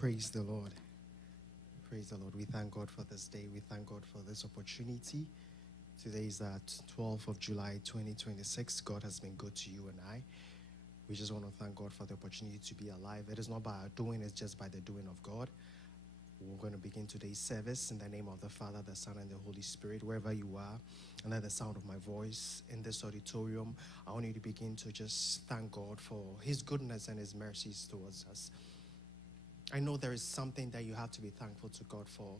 Praise the Lord. Praise the Lord. We thank God for this day. We thank God for this opportunity. Today is the 12th of July, 2026. God has been good to you and I. We just want to thank God for the opportunity to be alive. It is not by our doing, it's just by the doing of God. We're going to begin today's service in the name of the Father, the Son, and the Holy Spirit. Wherever you are, and at the sound of my voice in this auditorium, I want you to begin to just thank God for His goodness and His mercies towards us. I know there is something that you have to be thankful to God for.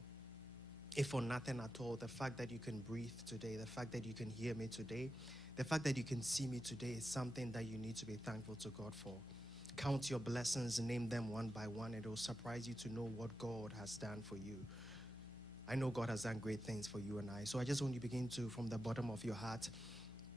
If for nothing at all, the fact that you can breathe today, the fact that you can hear me today, the fact that you can see me today is something that you need to be thankful to God for. Count your blessings, name them one by one. It will surprise you to know what God has done for you. I know God has done great things for you and I. So I just want you to begin to, from the bottom of your heart,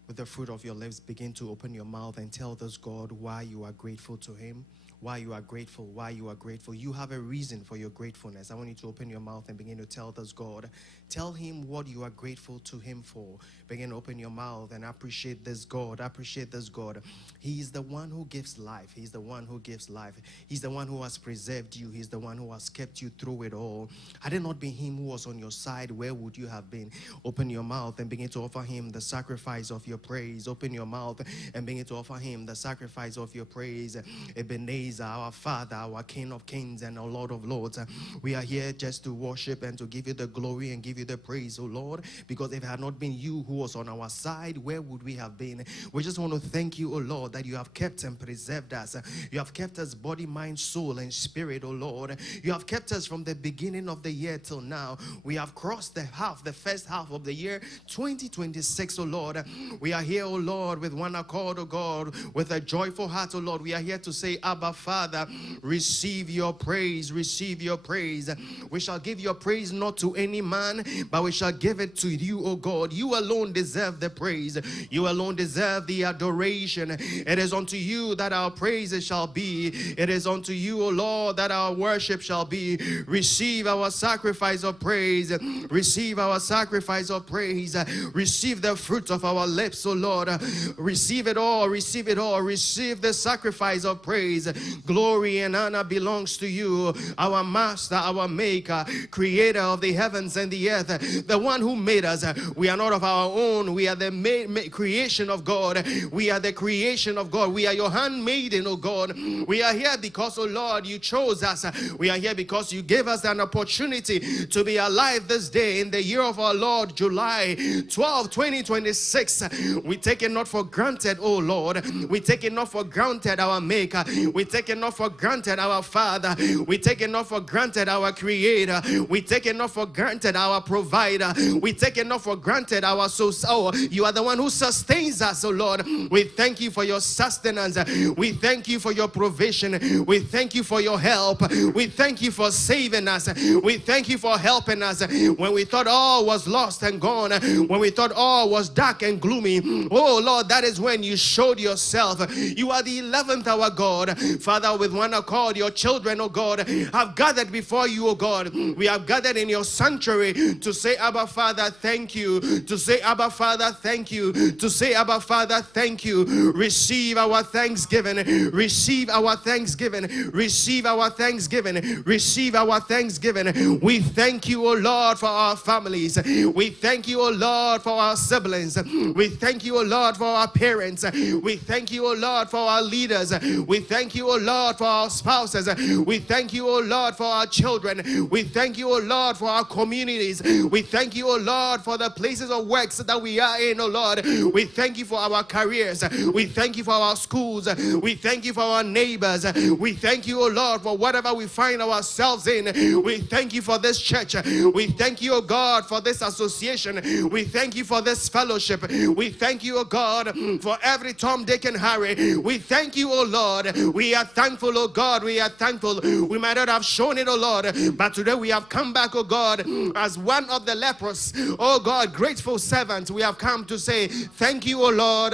with the fruit of your lips, begin to open your mouth and tell this God why you are grateful to Him. Why you are grateful, why you are grateful. You have a reason for your gratefulness. I want you to open your mouth and begin to tell this God. Tell Him what you are grateful to Him for. Begin to open your mouth and appreciate this God. Appreciate this God. He is the one who gives life. He's the one who gives life. He's the one who has preserved you. He's the one who has kept you through it all. Had it not been Him who was on your side, where would you have been? Open your mouth and begin to offer Him the sacrifice of your praise. Open your mouth and begin to offer Him the sacrifice of your praise. Ebenezer, our Father, our King of Kings and our Lord of Lords. We are here just to worship and to give you the glory and give you the praise, oh Lord, because if it had not been you who was on our side, where would we have been? We just want to thank you, oh Lord, that you have kept and preserved us. You have kept us body, mind, soul, and spirit, oh Lord. You have kept us from the beginning of the year till now. We have crossed the first half of the year 2026, oh Lord. We are here, oh Lord, with one accord, oh God, with a joyful heart, oh Lord. We are here to say, Abba, Father, receive your praise, receive your praise. We shall give your praise not to any man, but we shall give it to you, O God. You alone deserve the praise. You alone deserve the adoration. It is unto you that our praises shall be. It is unto you, O Lord, that our worship shall be. Receive our sacrifice of praise. Receive our sacrifice of praise. Receive the fruit of our lips, O Lord. Receive it all, receive it all. Receive the sacrifice of praise. Glory and honor belongs to you, our Master, our Maker, Creator of the heavens and the earth, the one who made us. We are not of our own. We are the creation of God. We are the creation of God. We are your handmaiden, oh God. We are here because, oh Lord, you chose us. We are here because you gave us an opportunity to be alive this day in the year of our Lord, July 12, 2026. We take it not for granted, oh Lord. We take it not for granted, our Maker. We take it not for granted, our Father. We take it not for granted, our Creator. We take it not for granted, our Provider. We take it not for granted, our source. Oh, you are the one who sustains us, oh Lord. We thank you for your sustenance. We thank you for your provision. We thank you for your help. We thank you for saving us. We thank you for helping us when we thought all was lost and gone, when we thought all was dark and gloomy. Oh Lord, that is when you showed yourself. You are the 11th hour God. Father, with one accord, your children, oh God, have gathered before you, oh God. We have gathered in your sanctuary to say, Abba, Father, thank you. To say, Abba, Father, thank you. To say, Abba, Father, thank you. Receive our thanksgiving. Receive our thanksgiving. Receive our thanksgiving. Receive our thanksgiving. We thank you, oh Lord, for our families. We thank you, oh Lord, for our siblings. We thank you, oh Lord, for our parents. We thank you, oh Lord, for our leaders. We thank you, oh Lord, for our spouses. We thank you, oh Lord, for our children. We thank you, oh Lord, for our communities. We thank you, oh Lord, for the places of works that we are in, oh Lord. We thank you for our careers. We thank you for our schools. We thank you for our neighbors. We thank you, oh Lord, for whatever we find ourselves in. We thank you for this church. We thank you, oh God, for this association. We thank you for this fellowship. We thank you, oh God, for every Tom, Dick, and Harry. We thank you, oh Lord. We are thankful, oh God. We are thankful. We might not have shown it, oh Lord, but today we have come back, oh God, as one of the lepers. Oh God, grateful servants. We have come to say thank you, oh Lord.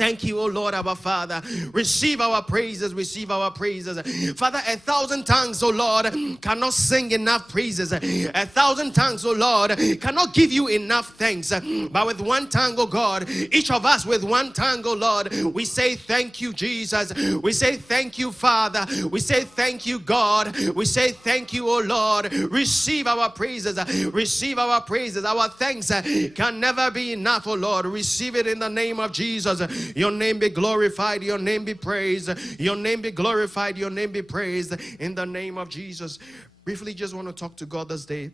Thank you, O Lord, our Father. Receive our praises, receive our praises. Father, 1,000 tongues, O Lord, cannot sing enough praises. 1,000 tongues, O Lord, cannot give you enough thanks. But with one tongue, O God, each of us with one tongue, O Lord, we say thank you, Jesus. We say thank you, Father. We say thank you, God. We say thank you, O Lord. Receive our praises. Receive our praises. Our thanks can never be enough, O Lord. Receive it in the name of Jesus. Your name be glorified, your name be praised, your name be glorified, your name be praised in the name of Jesus. Briefly, just want to talk to God this day.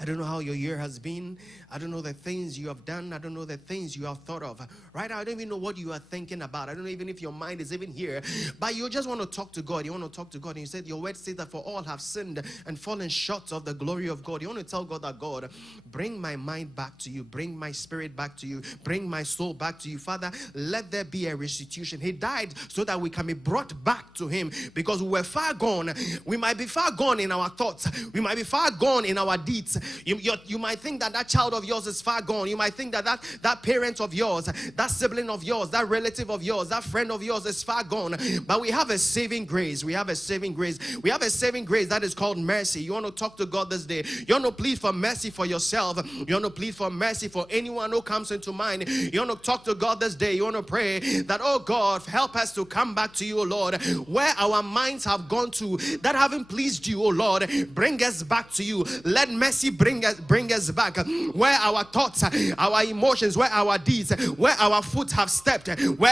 I don't know how your year has been. I don't know the things you have done. I don't know the things you have thought of. Right now, I don't even know what you are thinking about. I don't know even if your mind is even here. But you just want to talk to God. You want to talk to God. And you said, your word says that for all have sinned and fallen short of the glory of God. You want to tell God that, God, bring my mind back to you. Bring my spirit back to you. Bring my soul back to you. Father, let there be a restitution. He died so that we can be brought back to him, because we were far gone. We might be far gone in our thoughts. We might be far gone in our deeds. You might think that that child of yours is far gone. You might think that that parent of yours, that sibling of yours, that relative of yours, that friend of yours is far gone. But we have a saving grace. We have a saving grace. We have a saving grace that is called mercy. You want to talk to God this day. You want to plead for mercy for yourself. You want to plead for mercy for anyone who comes into mind. You want to talk to God this day. You want to pray that, oh God, help us to come back to you, oh Lord. Where our minds have gone to that haven't pleased you, oh Lord, bring us back to you. Let mercy bring us back. Where our thoughts, our emotions, where our deeds, where our foot have stepped, we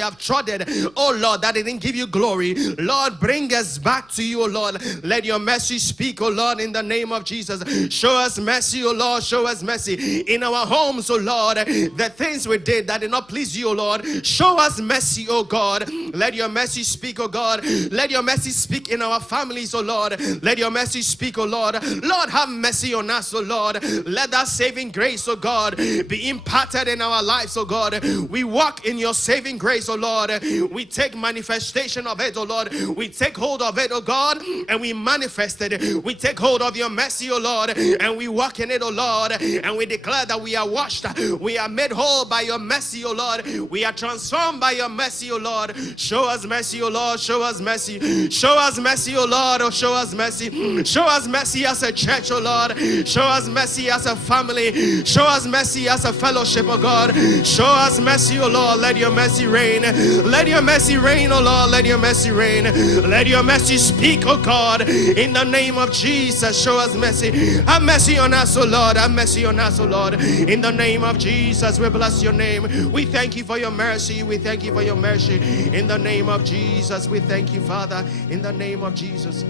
have trodden, oh Lord, that didn't give you glory. Lord, bring us back to you, oh Lord. Let your mercy speak, oh Lord, in the name of Jesus. Show us mercy, oh Lord. Show us mercy in our homes, oh Lord. The things we did that did not please you, oh Lord, show us mercy, oh God. Let your mercy speak, oh God. Let your mercy speak in our families, oh Lord. Let your mercy speak, oh Lord. Lord, have mercy on us, oh Lord. Let that saving grace, oh God, be imparted in our lives, oh God. We walk in your saving grace, oh Lord. We take manifestation of it, oh Lord. We take hold of it, oh God, and we manifest it. We take hold of your mercy, oh Lord, and we walk in it, oh Lord, and we declare that we are washed. We are made whole by your mercy, oh Lord. We are transformed by your mercy, oh Lord. Show us mercy, oh Lord. Show us mercy. Show us mercy, oh Lord. Oh, show us mercy. Show us mercy as a church, oh Lord. Show us mercy as a family. Show us mercy as a fellowship, oh God. Show us mercy, oh Lord. Let your mercy reign. Let your mercy reign, oh Lord. Let your mercy reign. Let your mercy speak, oh God. In the name of Jesus, show us mercy. Have mercy on us, oh Lord. Have mercy on us, oh Lord. In the name of Jesus, we bless your name. We thank you for your mercy. We thank you for your mercy. In the name of Jesus, we thank you, Father. In the name of Jesus.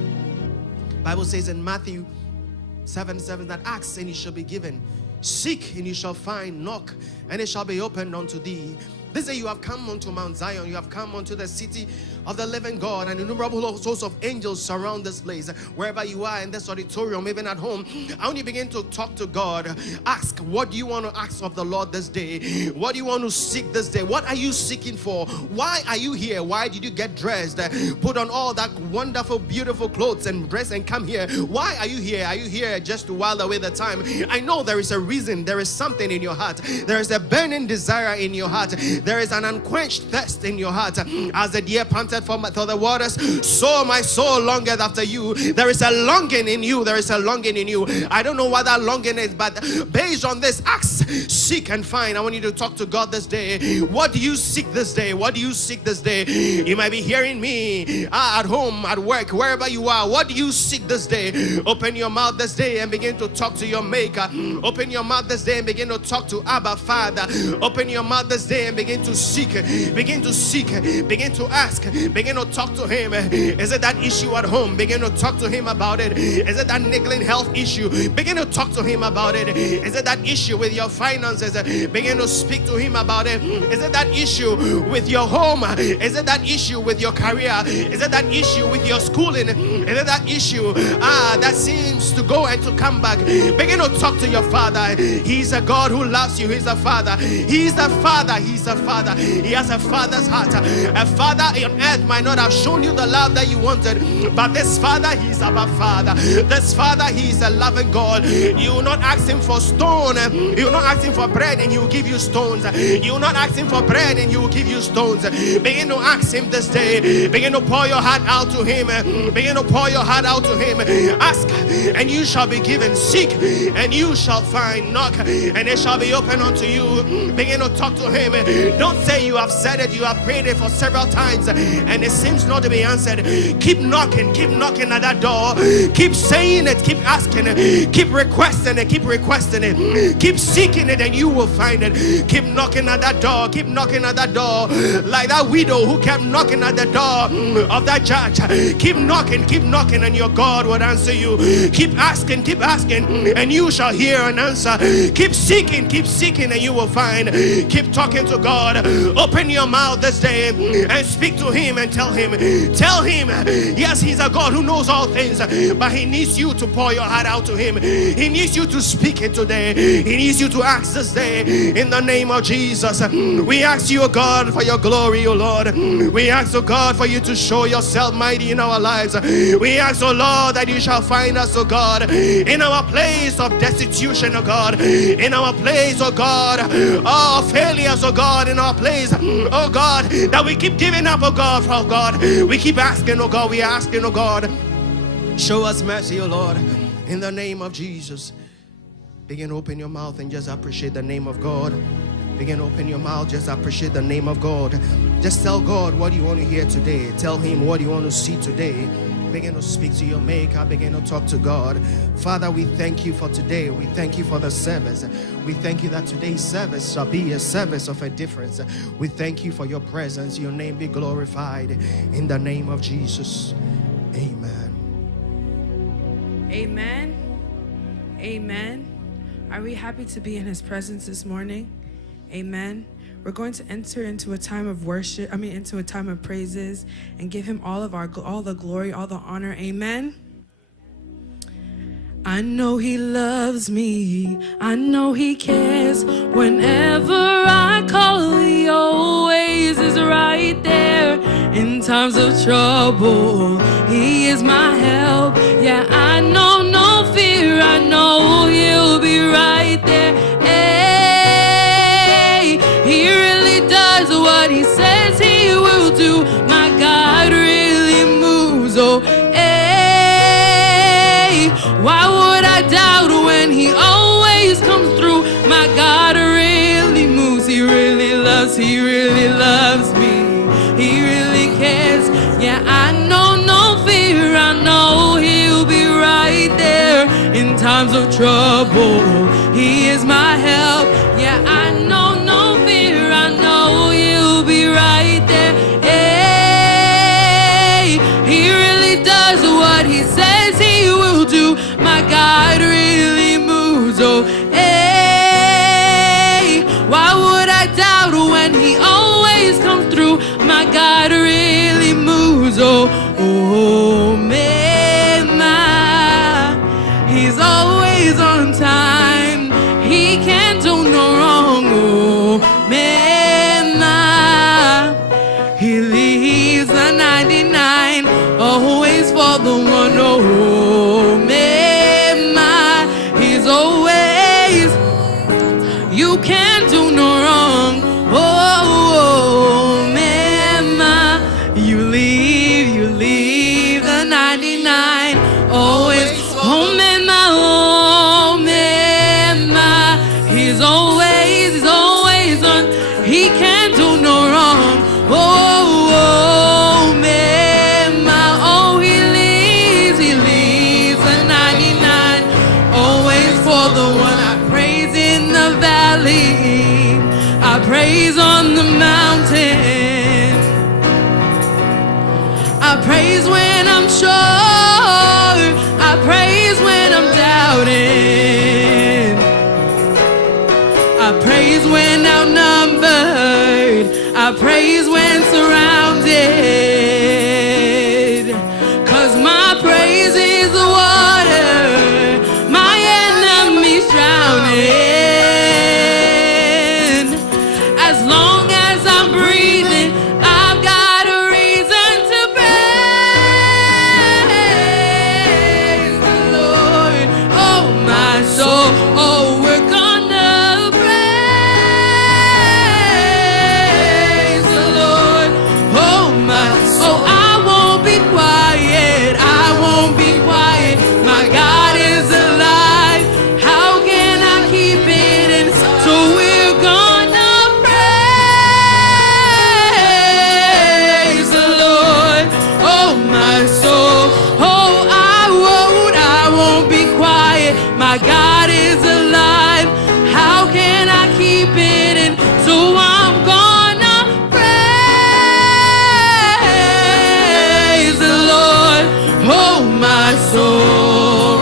Bible says in Matthew 7:7 that ask and it shall be given, seek and you shall find, knock and it shall be opened unto thee. This day you have come unto Mount Zion, you have come unto the city of the living God, and innumerable hosts of angels surround this place. Wherever you are in this auditorium, even at home, I want you to begin to talk to God. Ask, what do you want to ask of the Lord this day? What do you want to seek this day? What are you seeking for? Why are you here? Why did you get dressed? Put on all that wonderful, beautiful clothes and dress and come here. Why are you here? Are you here just to while away the time? I know there is a reason. There is something in your heart. There is a burning desire in your heart. There is an unquenched thirst in your heart. As the deer panted for the waters, so my soul longeth after you. There is a longing in you. There is a longing in you. I don't know what that longing is, but based on this, ask, seek and find. I want you to talk to God this day. What do you seek this day? What do you seek this day? You might be hearing me at home, at work, wherever you are. What do you seek this day? Open your mouth this day and begin to talk to your maker. Open your mouth this day and begin to talk to Abba Father. Open your mouth this day and begin to seek, begin to ask, begin to talk to him. Is it that issue at home? Begin to talk to him about it. Is it that niggling health issue? Begin to talk to him about it. Is it that issue with your finances? Begin to speak to him about it. Is it that issue with your home? Is it that issue with your career? Is it that issue with your schooling? Is it that issue that seems to go and to come back? Begin to talk to your Father. He's a God who loves you. He's a Father. He's a Father. He has a Father's heart. A Father on earth earth might not have shown you the love that you wanted, but this Father, He's Abba Father. This Father, He is a loving God. You will not ask Him for stone. You will not ask Him for bread and He will give you stones. You will not ask Him for bread and He will give you stones. Begin to ask Him this day. Begin to pour your heart out to Him. Begin to pour your heart out to Him. Ask and you shall be given. Seek and you shall find. Knock and it shall be open unto you. Begin to talk to Him. Don't say you have said it, you have prayed it for several times and it seems not to be answered. Keep knocking at that door. Keep saying it, keep asking it, keep requesting it, keep seeking it, and you will find it. Keep knocking at that door, keep knocking at that door, like that widow who kept knocking at the door of that judge. Keep knocking, and your God will answer you. Keep asking, and you shall hear an answer. Keep seeking, and you will find. Keep talking to God. Open your mouth this day and speak to Him and tell Him, yes, He's a God who knows all things, but He needs you to pour your heart out to Him. He needs you to speak it today. He needs you to ask this day in the name of Jesus. We ask you, O God, for your glory, O Lord. We ask, O God, for you to show yourself mighty in our lives. We ask, O Lord, that you shall find us, O God, in our place of destitution, O God, in our place, O God, of failures, O God, in our place, O God, that we keep giving up, O God, for God. We keep asking, O God, we are asking, O God, show us mercy, O Lord, in the name of Jesus. Begin to open your mouth and just appreciate the name of God. Begin to open your mouth, just appreciate the name of God. Just tell God what you want to hear today. Tell Him what you want to see today. Begin to speak to your Maker. Begin to talk to God. Father, we thank you for today. We thank you for the service. We thank you that today's service shall be a service of a difference. We thank you for your presence. Your name be glorified. In the name of Jesus. Amen. Amen. Amen. Are we happy to be in His presence this morning? Amen. We're going to enter into a time of worship, into a time of praises, and give Him all the glory, all the honor. Amen. I know He loves me. I know He cares. Whenever I call, He always is right there. In times of trouble, He is my help. Yeah, I know no fear. I know He'll be right there. Hey, He really does what He says He will do. My God really moves. Oh, hey, why would I doubt when He always comes through? My God really moves. He really loves me. He really cares. Yeah, I know no fear. I know He'll be right there. In times of trouble, He is my help. Yeah, I know no fear. I know He'll be right there. Hey, He really does what He says He will do. My God really moves. Oh, hey, why would I doubt when He always comes through? My God really moves. Oh, man, He's always on time. He can't do no wrong. Oh, man, He leaves the 99 always for the one. Oh, man, He's always. You can't do no wrong. Oh, man, you leave the 99 always. Oh, man, He's always on. He can't do no wrong. Oh, man, oh, He leaves the 99 always for the one. I praise in the valley. I praise on the mountain. I praise when I'm sure. I praise when I'm doubting. I praise when outnumbered. I praise when surrounded. 'Cause my praise is the water my enemies drowning. As long my soul.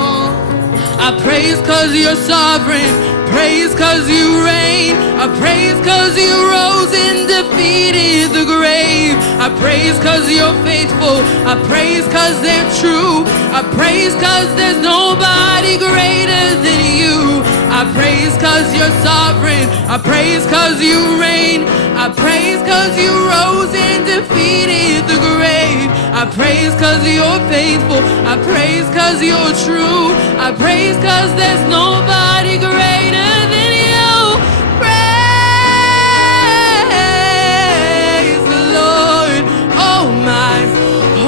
I praise cause you're sovereign. Praise cause you reign. I praise cause you rose and defeated the grave. I praise cause you're faithful. I praise cause they're true. I praise cause there's nobody greater than you. I praise cause you're sovereign. I praise cause you reign. I praise cause you rose and defeated the grave. I praise cause you're faithful. I praise cause you're true. I praise cause there's nobody greater than you. Praise the Lord, oh my,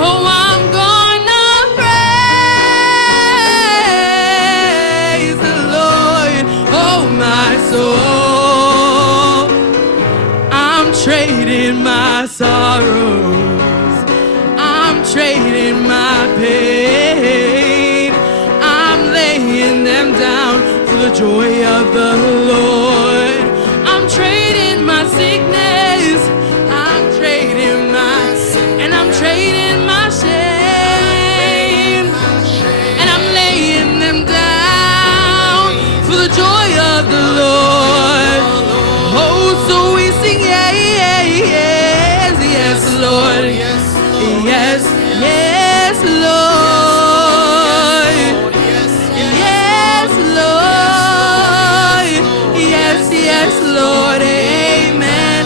oh I'm gonna praise the Lord, oh my soul. I'm trading my sorrows, I'm trading my pain, I'm laying them down for the joy of the Lord. I'm trading my sickness, I'm trading my sin, and I'm trading my shame, and I'm laying them down for the joy of the Lord. Oh, so we sing, yeah, yeah, yes, yes, Lord, yes, yes, yes, Lord, yes, Lord, yes, yes, Lord, amen.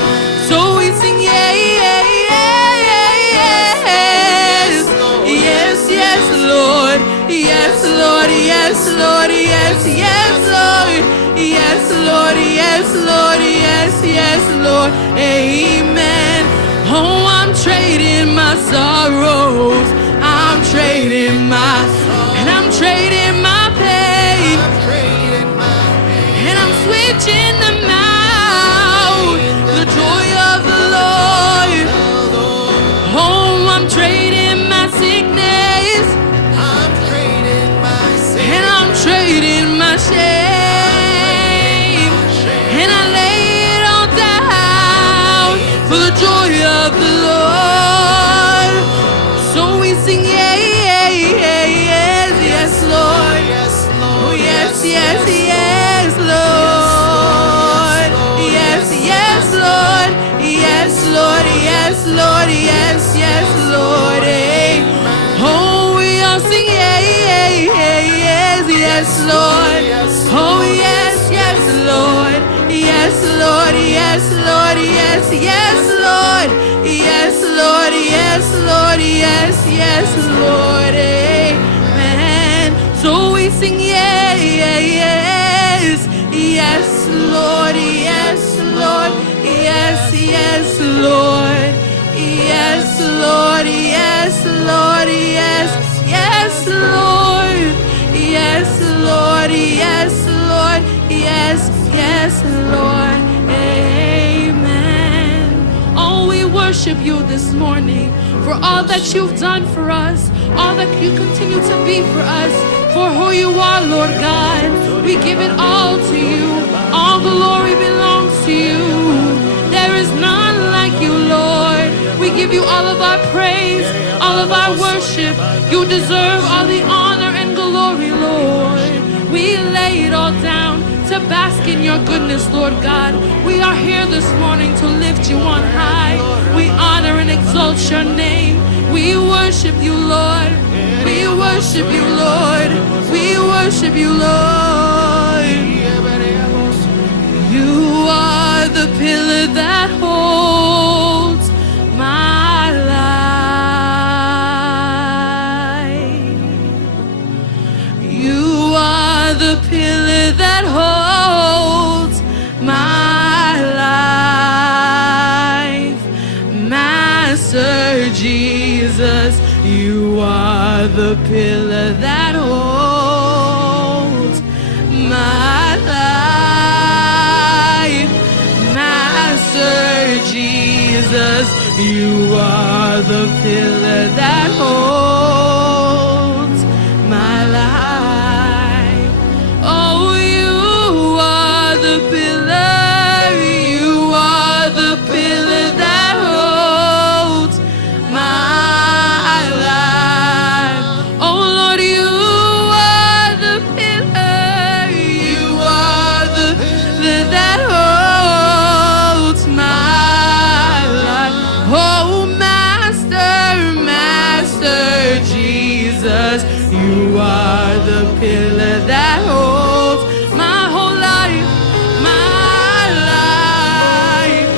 So we sing, yeah, yeah, yeah, yeah, yes, yes, yes, Lord, yes, Lord, yes, Lord, yes, yes, Lord, yes, Lord, yes, Lord, yes, yes, Lord, amen. Oh, I'm trading my sorrows, I'm trading my, and I'm trading my pain, and I'm switching them out, the joy of the Lord. Oh, I'm trading my sickness, and I'm trading my shame, and I lay it all down for the joy of the Lord. So we sing, yeah, yeah, yeah, yes, yes, Lord. Oh, yes, yes, yes, Lord. Yes, yes, Lord. Yes, Lord, yes, Lord, yes, yes, Lord. Hey. Oh, we all sing, yeah, yeah, yeah, yes, yes, Lord. Oh, yes, yes, Lord. Yes, Lord, yes, Lord, yes, yes, Lord. Yes, Lord, yes, Lord, yes, yes, Lord, amen. So we sing, yeah, yeah, yes, yes, Lord, yes, Lord, yes, yes, Lord, yes, Lord, yes, Lord, yes, yes, Lord, yes, Lord, yes, Lord, yes, yes, Lord, amen. Oh, we worship you this morning for all that you've done for us, all that you continue to be for us, for who you are, Lord God. We give it all to you. All the glory belongs to you. There is none like you, Lord. We give you all of our praise, all of our worship. You deserve all the honor and glory, Lord. We lay it all down to bask in your goodness, Lord God. We are here this morning to lift you on high. We honor and exalt your name. We worship you, Lord. We worship you, Lord. We worship you, Lord. You are the pillar that holds my life. You are the pillar that holds my life. Master Jesus, you are the pillar that holds my life. Master Jesus, you are the pillar that holds my life. Oh, you are the pillar, you are the pillar that holds my life. Oh Lord, you You are the pillar that holds my whole life, my life.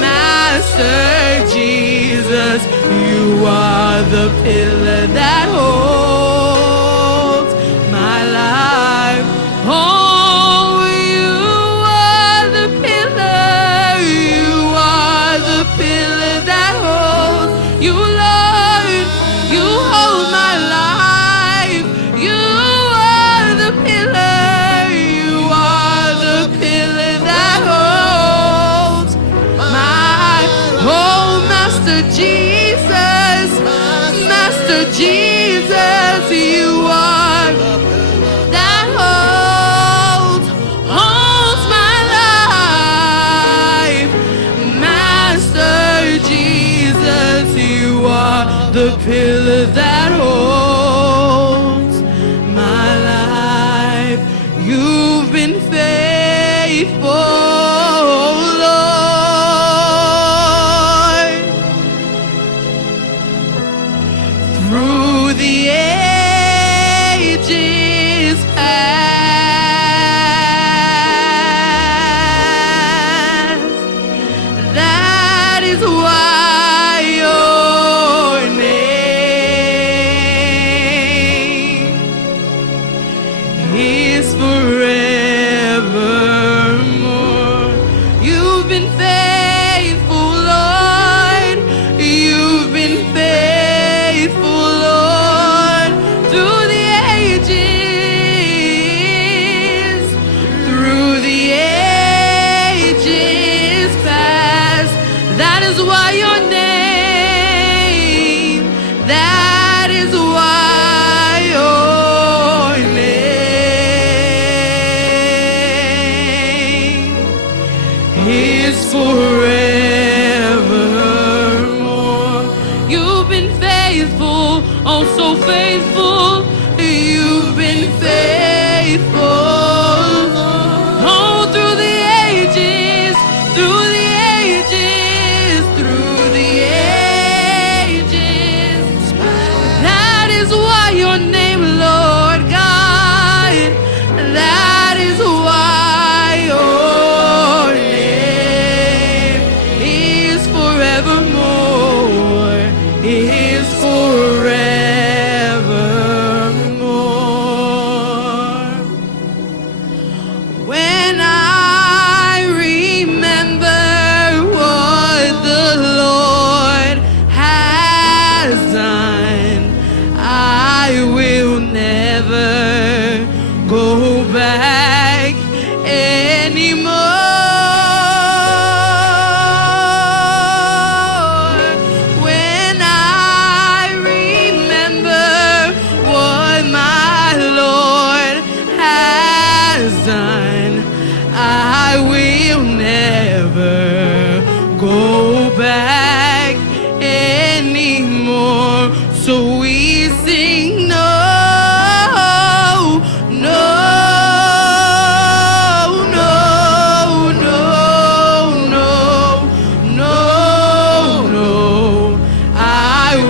Master Jesus, you are the pillar that holds my life. Oh, you are the pillar, you are the pillar that holds. You, Lord, you hold my life. You are the pillar, you are the pillar that holds my, oh, Master Jesus, Master Jesus, you are that holds my life. Master Jesus, you are the pillar that holds my life. You've been faithful, Lord, through the ages past. That is why your name is forevermore. You've been faithful, Lord. You've been faithful, Lord, through the ages, through the ages past. That is why your name, that is why your name is forevermore. You've been faithful, oh so faithful. You've been faithful, oh through the ages, through the ages, through the ages. That is why your name, Lord God, that is why your name is forevermore, is forevermore. When I remember what the Lord has done, I will never go back anymore. When I remember what my Lord has done, I will never go back anymore. So we sing no, no, no, no, no, no, no. I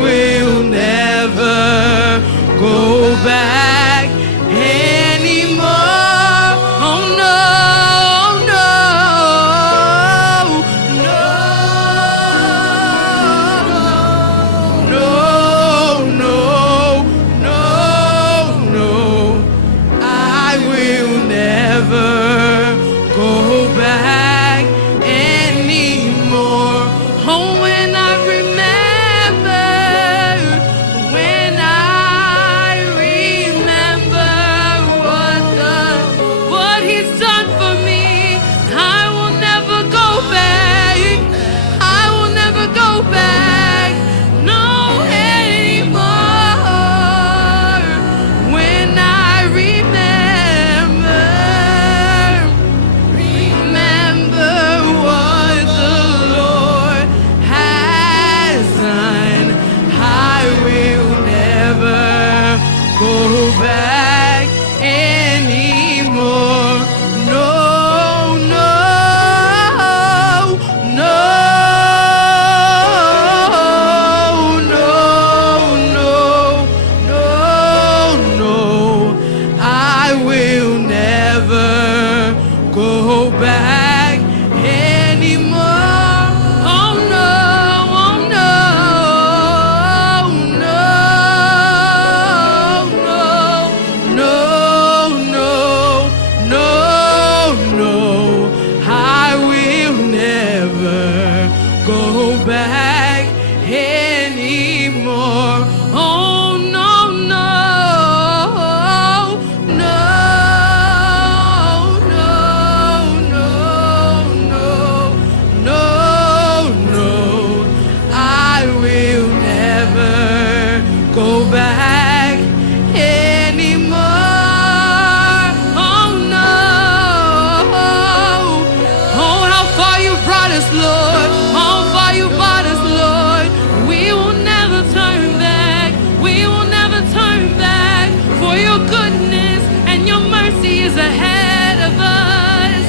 will never go back anymore. Oh no, no, no, no, no, no, no. I will never go back anymore. Oh, when I remember, when I remember what He's done for me, I will never go back. I will never go back, no anymore. When I remember what the Lord has done, I will never go back anymore. No, no, no, no, no, no, no. For your goodness and your mercy is ahead of us.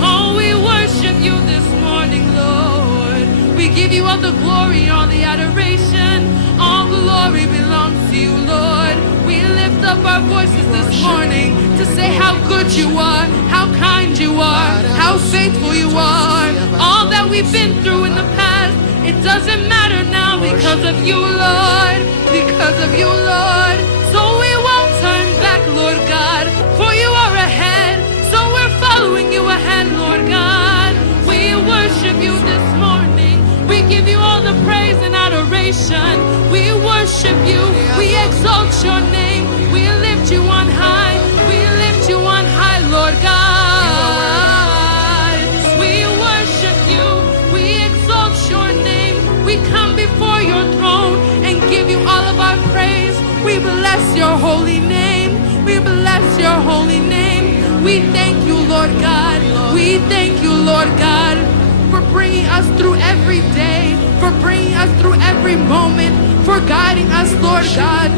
Oh, we worship you this morning, Lord. We give you all the glory, all the adoration. All glory belongs to you, Lord. We lift up our voices this morning to say how good you are, how kind you are, how faithful you are. All that we've been through in the past, it doesn't matter now because of you, Lord. Because of you, Lord. So we won't turn back, Lord God, for you are ahead. So we're following you ahead, Lord God. We worship you this morning. We give you all the praise and adoration. We worship you. We exalt your name. We lift you on high. We lift you on high, Lord God. We worship you. We exalt your name. We come before your throne and give you all of our praise. We bless your holy name. We bless your holy name. We thank you, Lord God. We thank you, Lord God, for bringing us through every day, for bringing us through every moment, for guiding us, Lord God,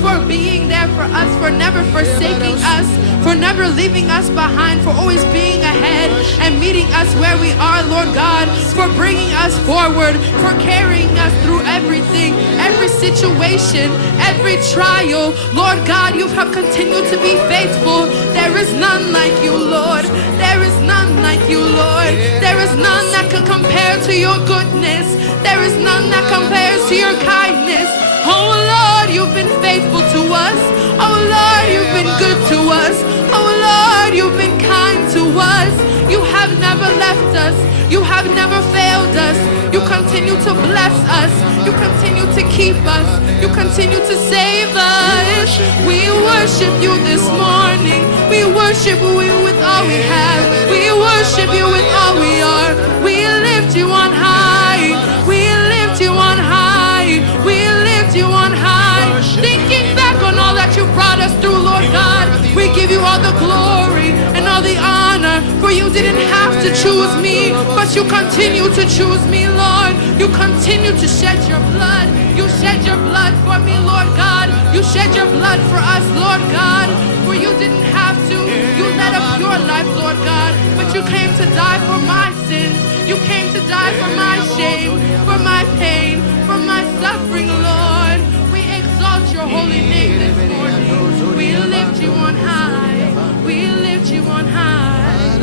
for being there for us, for never forsaking us, for never leaving us behind, for always being ahead and meeting us where we are, Lord God, for bringing us forward, for carrying us through everything, every situation, every trial. Lord God, you have continued to be faithful. There is none like you, Lord. There is none like you, Lord. There is none that can compare to your goodness. There is none that compares to your kindness. Oh Lord, you've been faithful to us. Oh Lord, you've been good to us. Oh Lord, you've been kind to us. You have never left us. You have never failed us. You continue to bless us. You continue to keep us. You continue to save us. We worship you this morning. We worship you with all we have. We worship you with all we are. We lift you on high. We lift you on high. We lift you on high. Thinking back on all that you brought us through, Lord God, we give you all the glory and all the honor. For you didn't have to choose me, but you continue to choose me, Lord. You continue to shed your blood. You shed your blood for me, Lord God. You shed your blood for us, Lord God. For you didn't have to. You led up your life, Lord God, but you came to die for my sins. You came to die for my shame, for my pain, for my suffering, Lord. We exalt your holy name this morning. We lift you on high. We lift you on high,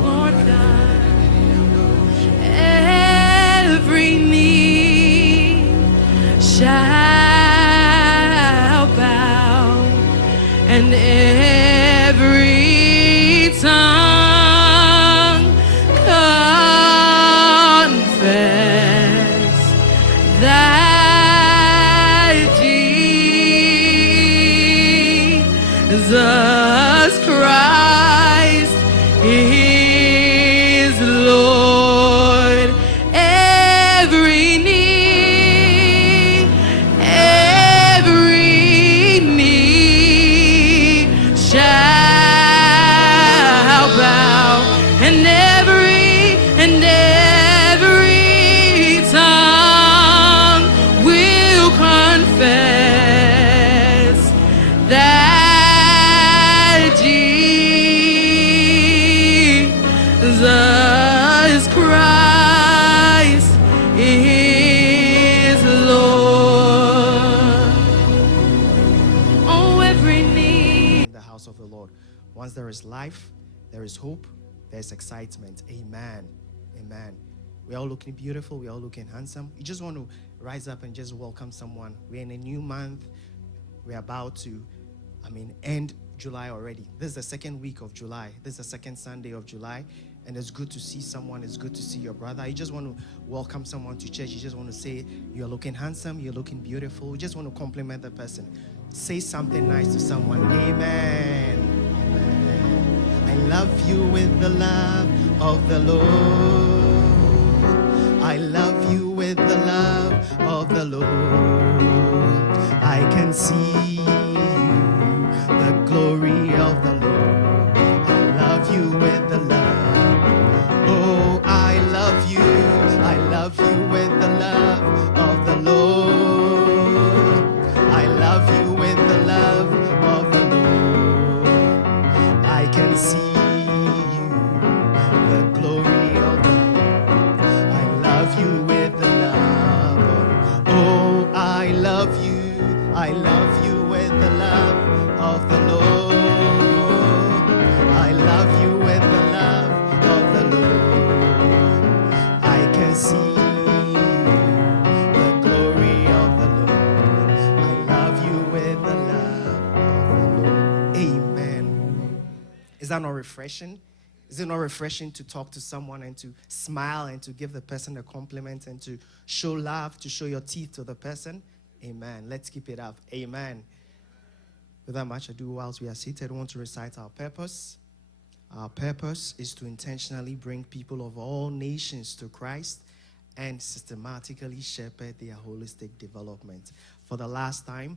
Lord God. Every knee shall bow and every tongue confess that Jesus Christ is Lord. Every knee shall bow, and every tongue will confess that Jesus Christ is Lord. Oh, every knee. In the house of the Lord. Once there is life, there is hope, there is excitement. Amen. Amen. We're all looking beautiful. We're all looking handsome. You just want to rise up and just welcome someone. We're in a new month. We're about to, end July already. This is the second week of July. This is the second Sunday of July. And it's good to see someone. It's good to see your brother. You just want to welcome someone to church. You just want to say, you're looking handsome. You're looking beautiful. You just want to compliment the person. Say something nice to someone. Amen. Amen. I love you with the love of the Lord. I love you with the love of the Lord. I can see the glory of the Lord. I love you with the love. Oh, I love you. I love you with the love of the Lord. I love you with the love of the Is that not refreshing? Is it not refreshing to talk to someone and to smile and to give the person a compliment and to show love, to show your teeth to the person? Amen. Let's keep it up. Amen. Without much ado, whilst we are seated, I want to recite our purpose. Our purpose is to intentionally bring people of all nations to Christ and systematically shepherd their holistic development. For the last time,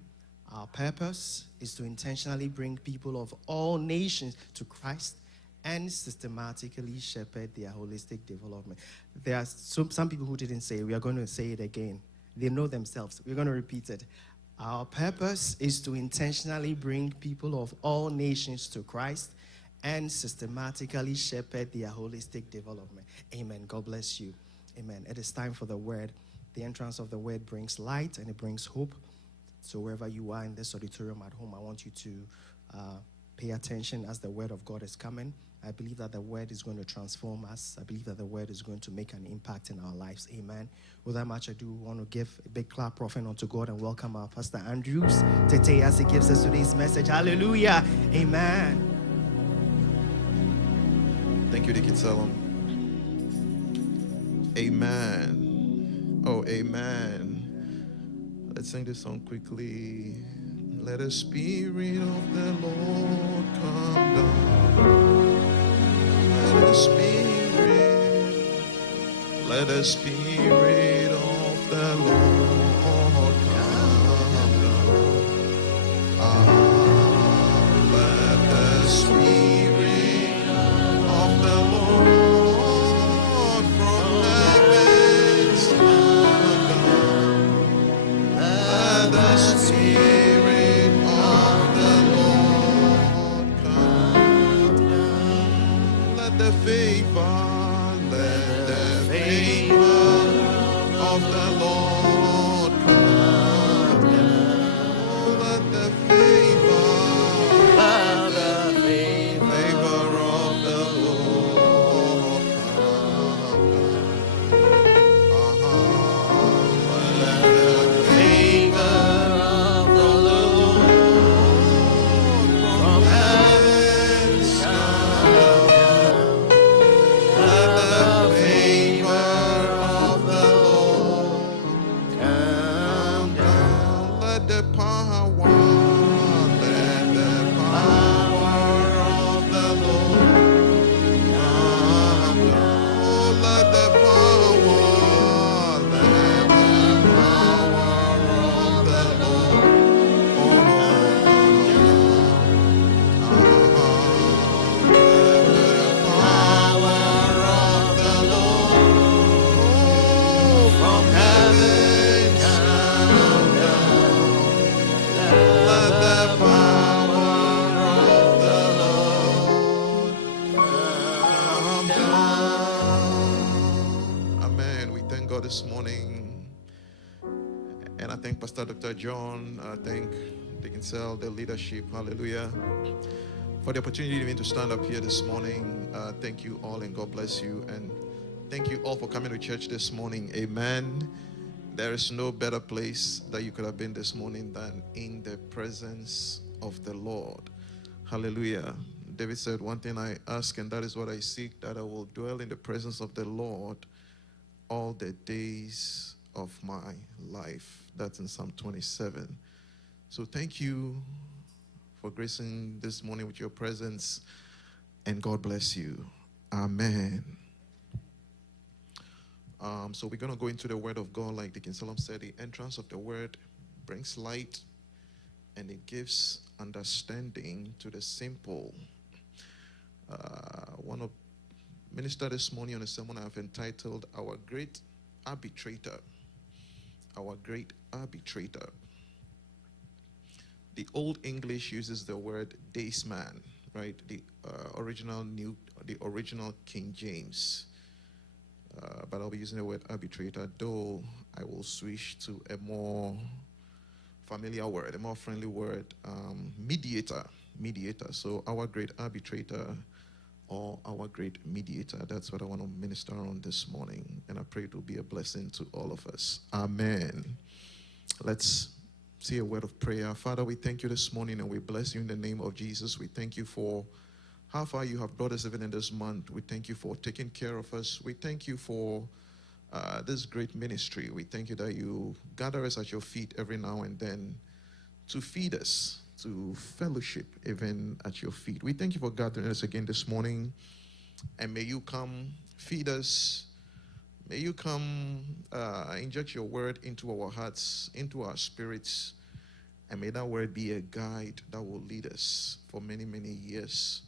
our purpose is to intentionally bring people of all nations to Christ and systematically shepherd their holistic development. There are some people who didn't say it. We are going to say it again. They know themselves. We're going to repeat it. Our purpose is to intentionally bring people of all nations to Christ and systematically shepherd their holistic development. Amen. God bless you. Amen. It is time for the word. The entrance of the word brings light and it brings hope. So wherever you are in this auditorium at home, I want you to pay attention as the word of God is coming. I believe that the word is going to transform us. I believe that the word is going to make an impact in our lives. Amen. Without much ado, I want to give a big clap offering unto God and welcome our Pastor Andrews Tete as he gives us today's message. Hallelujah. Amen. Thank you, Deacon Salom. Amen. Oh, amen. Let's sing this song quickly. Let the Spirit of the Lord come down. Let the Spirit of the Lord come down. Let the Spirit of the Lord from heavens come down. Let the Spirit of the Lord come down. Let the favor of the Lord come down. Let the favor of the Lord come down. Let the favor of the Lord from heavens come down. Let the favor of the Lord come down. Let the power of the Lord come down. Oh, let the power of the Lord come down. Let the power of the Lord from heaven come down. Let the power of the Lord come down. Amen. We thank God this morning. And I thank Pastor Dr. John. I thank Deacon Sel, the leadership. Hallelujah. For the opportunity even to stand up here this morning. Thank you all and God bless you. And thank you all for coming to church this morning. Amen. There is no better place that you could have been this morning than in the presence of the Lord. Hallelujah. David said, one thing I ask and that is what I seek, that I will dwell in the presence of the Lord all the days of my life. That's in Psalm 27. So thank you for gracing this morning with your presence and God bless you. Amen. So we're going to go into the word of God. Like Deacon Salam said, the entrance of the word brings light and it gives understanding to the simple. Want to minister this morning on a sermon I have entitled, Our Great Arbitrator. Our Great Arbitrator. The Old English uses the word daysman, right? The original King James. But I'll be using the word arbitrator, though I will switch to a more familiar word, a more friendly word, mediator. So our great arbitrator or our great mediator. That's what I want to minister on this morning. And I pray it will be a blessing to all of us. Amen. Let's say a word of prayer. Father, we thank you this morning and we bless you in the name of Jesus. We thank you for how far you have brought us even in this month. We thank you for taking care of us. We thank you for this great ministry. We thank you that you gather us at your feet every now and then to feed us, to fellowship even at your feet. We thank you for gathering us again this morning, and may you come feed us. May you come inject your word into our hearts, into our spirits, and may that word be a guide that will lead us for many, many years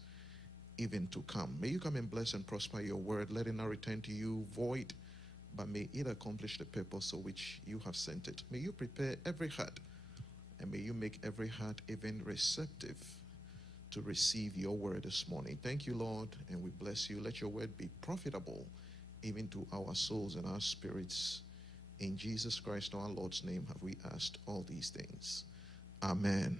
even to come. May you come and bless and prosper your word. Let it not return to you void, but may it accomplish the purpose for which you have sent it. May you prepare every heart, and may you make every heart even receptive to receive your word this morning. Thank you, Lord, and we bless you. Let your word be profitable even to our souls and our spirits. In Jesus Christ, our Lord's name, have we asked all these things. Amen.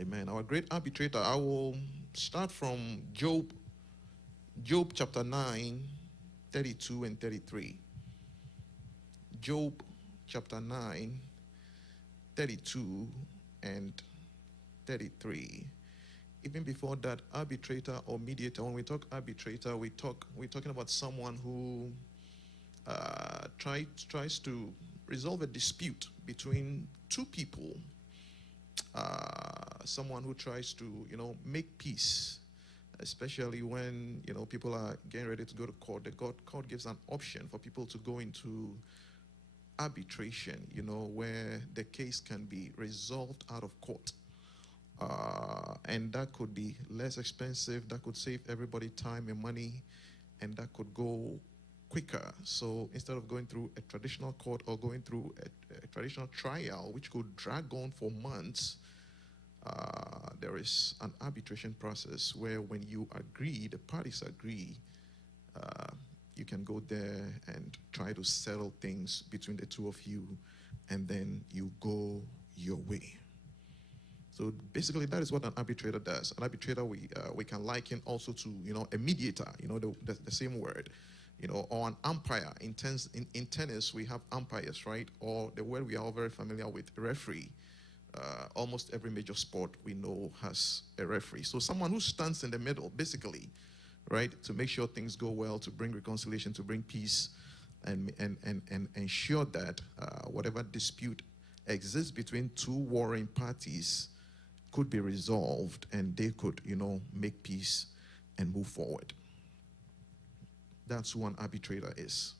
Amen. Our great arbitrator, I will start from Job chapter 9, 32 and 33. Job chapter 9, 32 and 33. Even before that, arbitrator or mediator, when we talk arbitrator, we're talking about someone who tries to resolve a dispute between two people. Someone who tries to, make peace, especially when, people are getting ready to go to court. The court gives an option for people to go into arbitration, where the case can be resolved out of court. And that could be less expensive, that could save everybody time and money, and that could go quicker. So instead of going through a traditional court or going through a traditional trial, which could drag on for months, there is an arbitration process where when you agree, the parties agree, you can go there and try to settle things between the two of you, and then you go your way. So basically, that is what an arbitrator does. An arbitrator, we can liken also to, a mediator, the same word, or an umpire. In tennis, we have umpires, right? Or the word we are all very familiar with, referee. Almost every major sport we know has a referee. So someone who stands in the middle, basically, right, to make sure things go well, to bring reconciliation, to bring peace, and ensure that whatever dispute exists between two warring parties could be resolved, and they could, make peace and move forward. That's who an arbitrator is.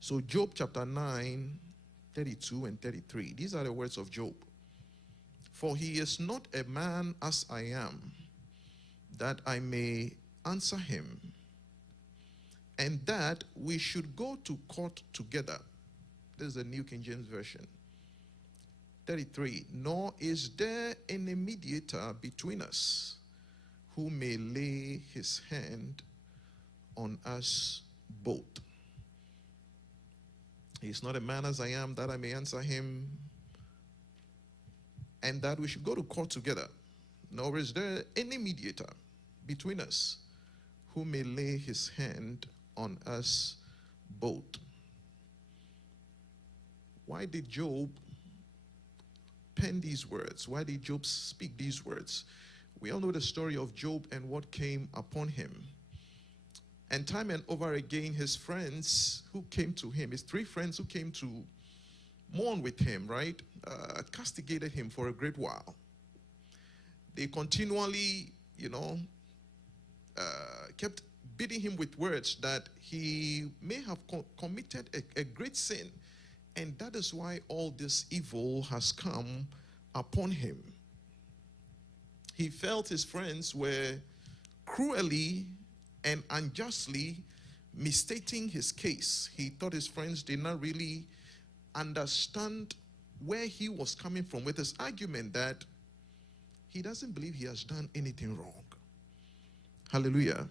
So Job chapter 9, 32 and 33. These are the words of Job. For he is not a man as I am, that I may answer him, and that we should go to court together. This is the New King James Version. 33, nor is there any mediator between us who may lay his hand on us both. He is not a man as I am, that I may answer him, and that we should go to court together. Nor is there any mediator between us who may lay his hand on us both. Why did Job pen these words? Why did Job speak these words? We all know the story of Job and what came upon him. And time and over again, his friends who came to him, his three friends who came to mourn with him, right, castigated him for a great while. They continually, kept beating him with words that he may have committed a great sin. And that is why all this evil has come upon him. He felt his friends were cruelly and unjustly misstating his case. He thought his friends did not really understand where he was coming from with his argument that he doesn't believe he has done anything wrong. Hallelujah.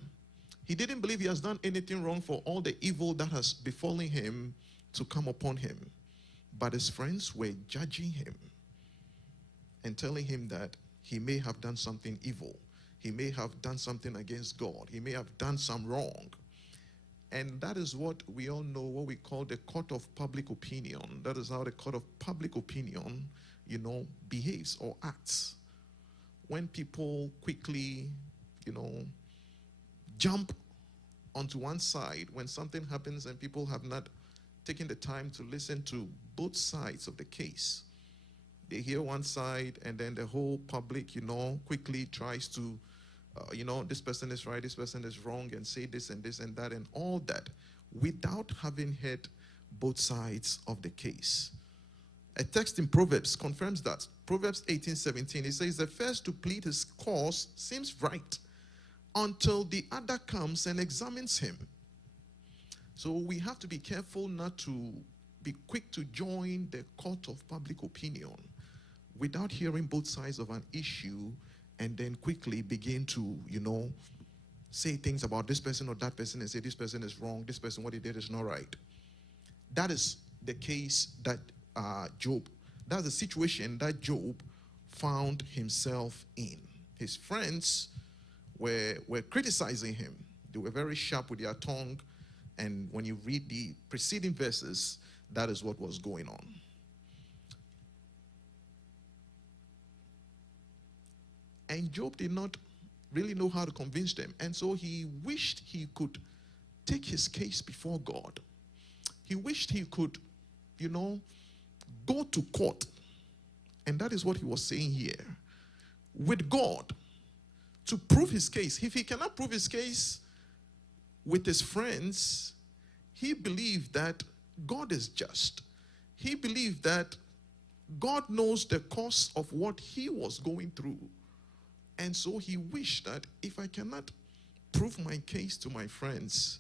He didn't believe he has done anything wrong for all the evil that has befallen him to come upon him. But his friends were judging him and telling him that he may have done something evil. He may have done something against God. He may have done some wrong. And that is what we all know, what we call the court of public opinion. That is how the court of public opinion, behaves or acts. when people quickly, jump onto one side when something happens and people have not taken the time to listen to both sides of the case. They hear one side and then the whole public, quickly tries to, this person is right, this person is wrong, and say this and this and that and all that without having heard both sides of the case. A text in Proverbs confirms that. Proverbs 18:17, it says, the first to plead his cause seems right until the other comes and examines him. So we have to be careful not to be quick to join the court of public opinion without hearing both sides of an issue and then quickly begin to, say things about this person or that person and say this person is wrong, this person, what he did is not right. That is the case that that's the situation that Job found himself in. His friends were criticizing him. They were very sharp with their tongue. And when you read the preceding verses, that is what was going on. And Job did not really know how to convince them. And so he wished he could take his case before God. He wished he could, go to court. And that is what he was saying here. With God, to prove his case. If he cannot prove his case with his friends, he believed that God is just. He believed that God knows the cause of what he was going through. And so he wished that if I cannot prove my case to my friends,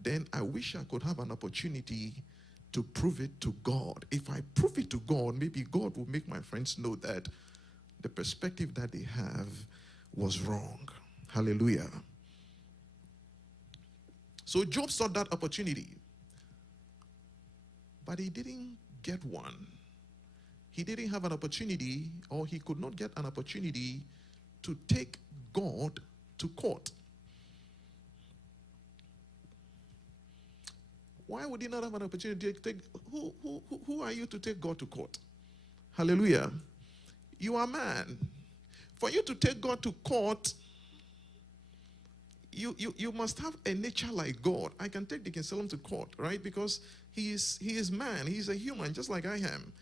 then I wish I could have an opportunity to prove it to God. If I prove it to God, maybe God will make my friends know that the perspective that they have was wrong. Hallelujah. So Job sought that opportunity, but he didn't get one. He didn't have an opportunity, or he could not get an opportunity to take God to court. Why would he not have an opportunity to take? Who are you to take God to court? Hallelujah. You are man. For you to take God to court, you must have a nature like God. I can take Deacon Salam to court, right? Because he is man. He is a human, just like I am.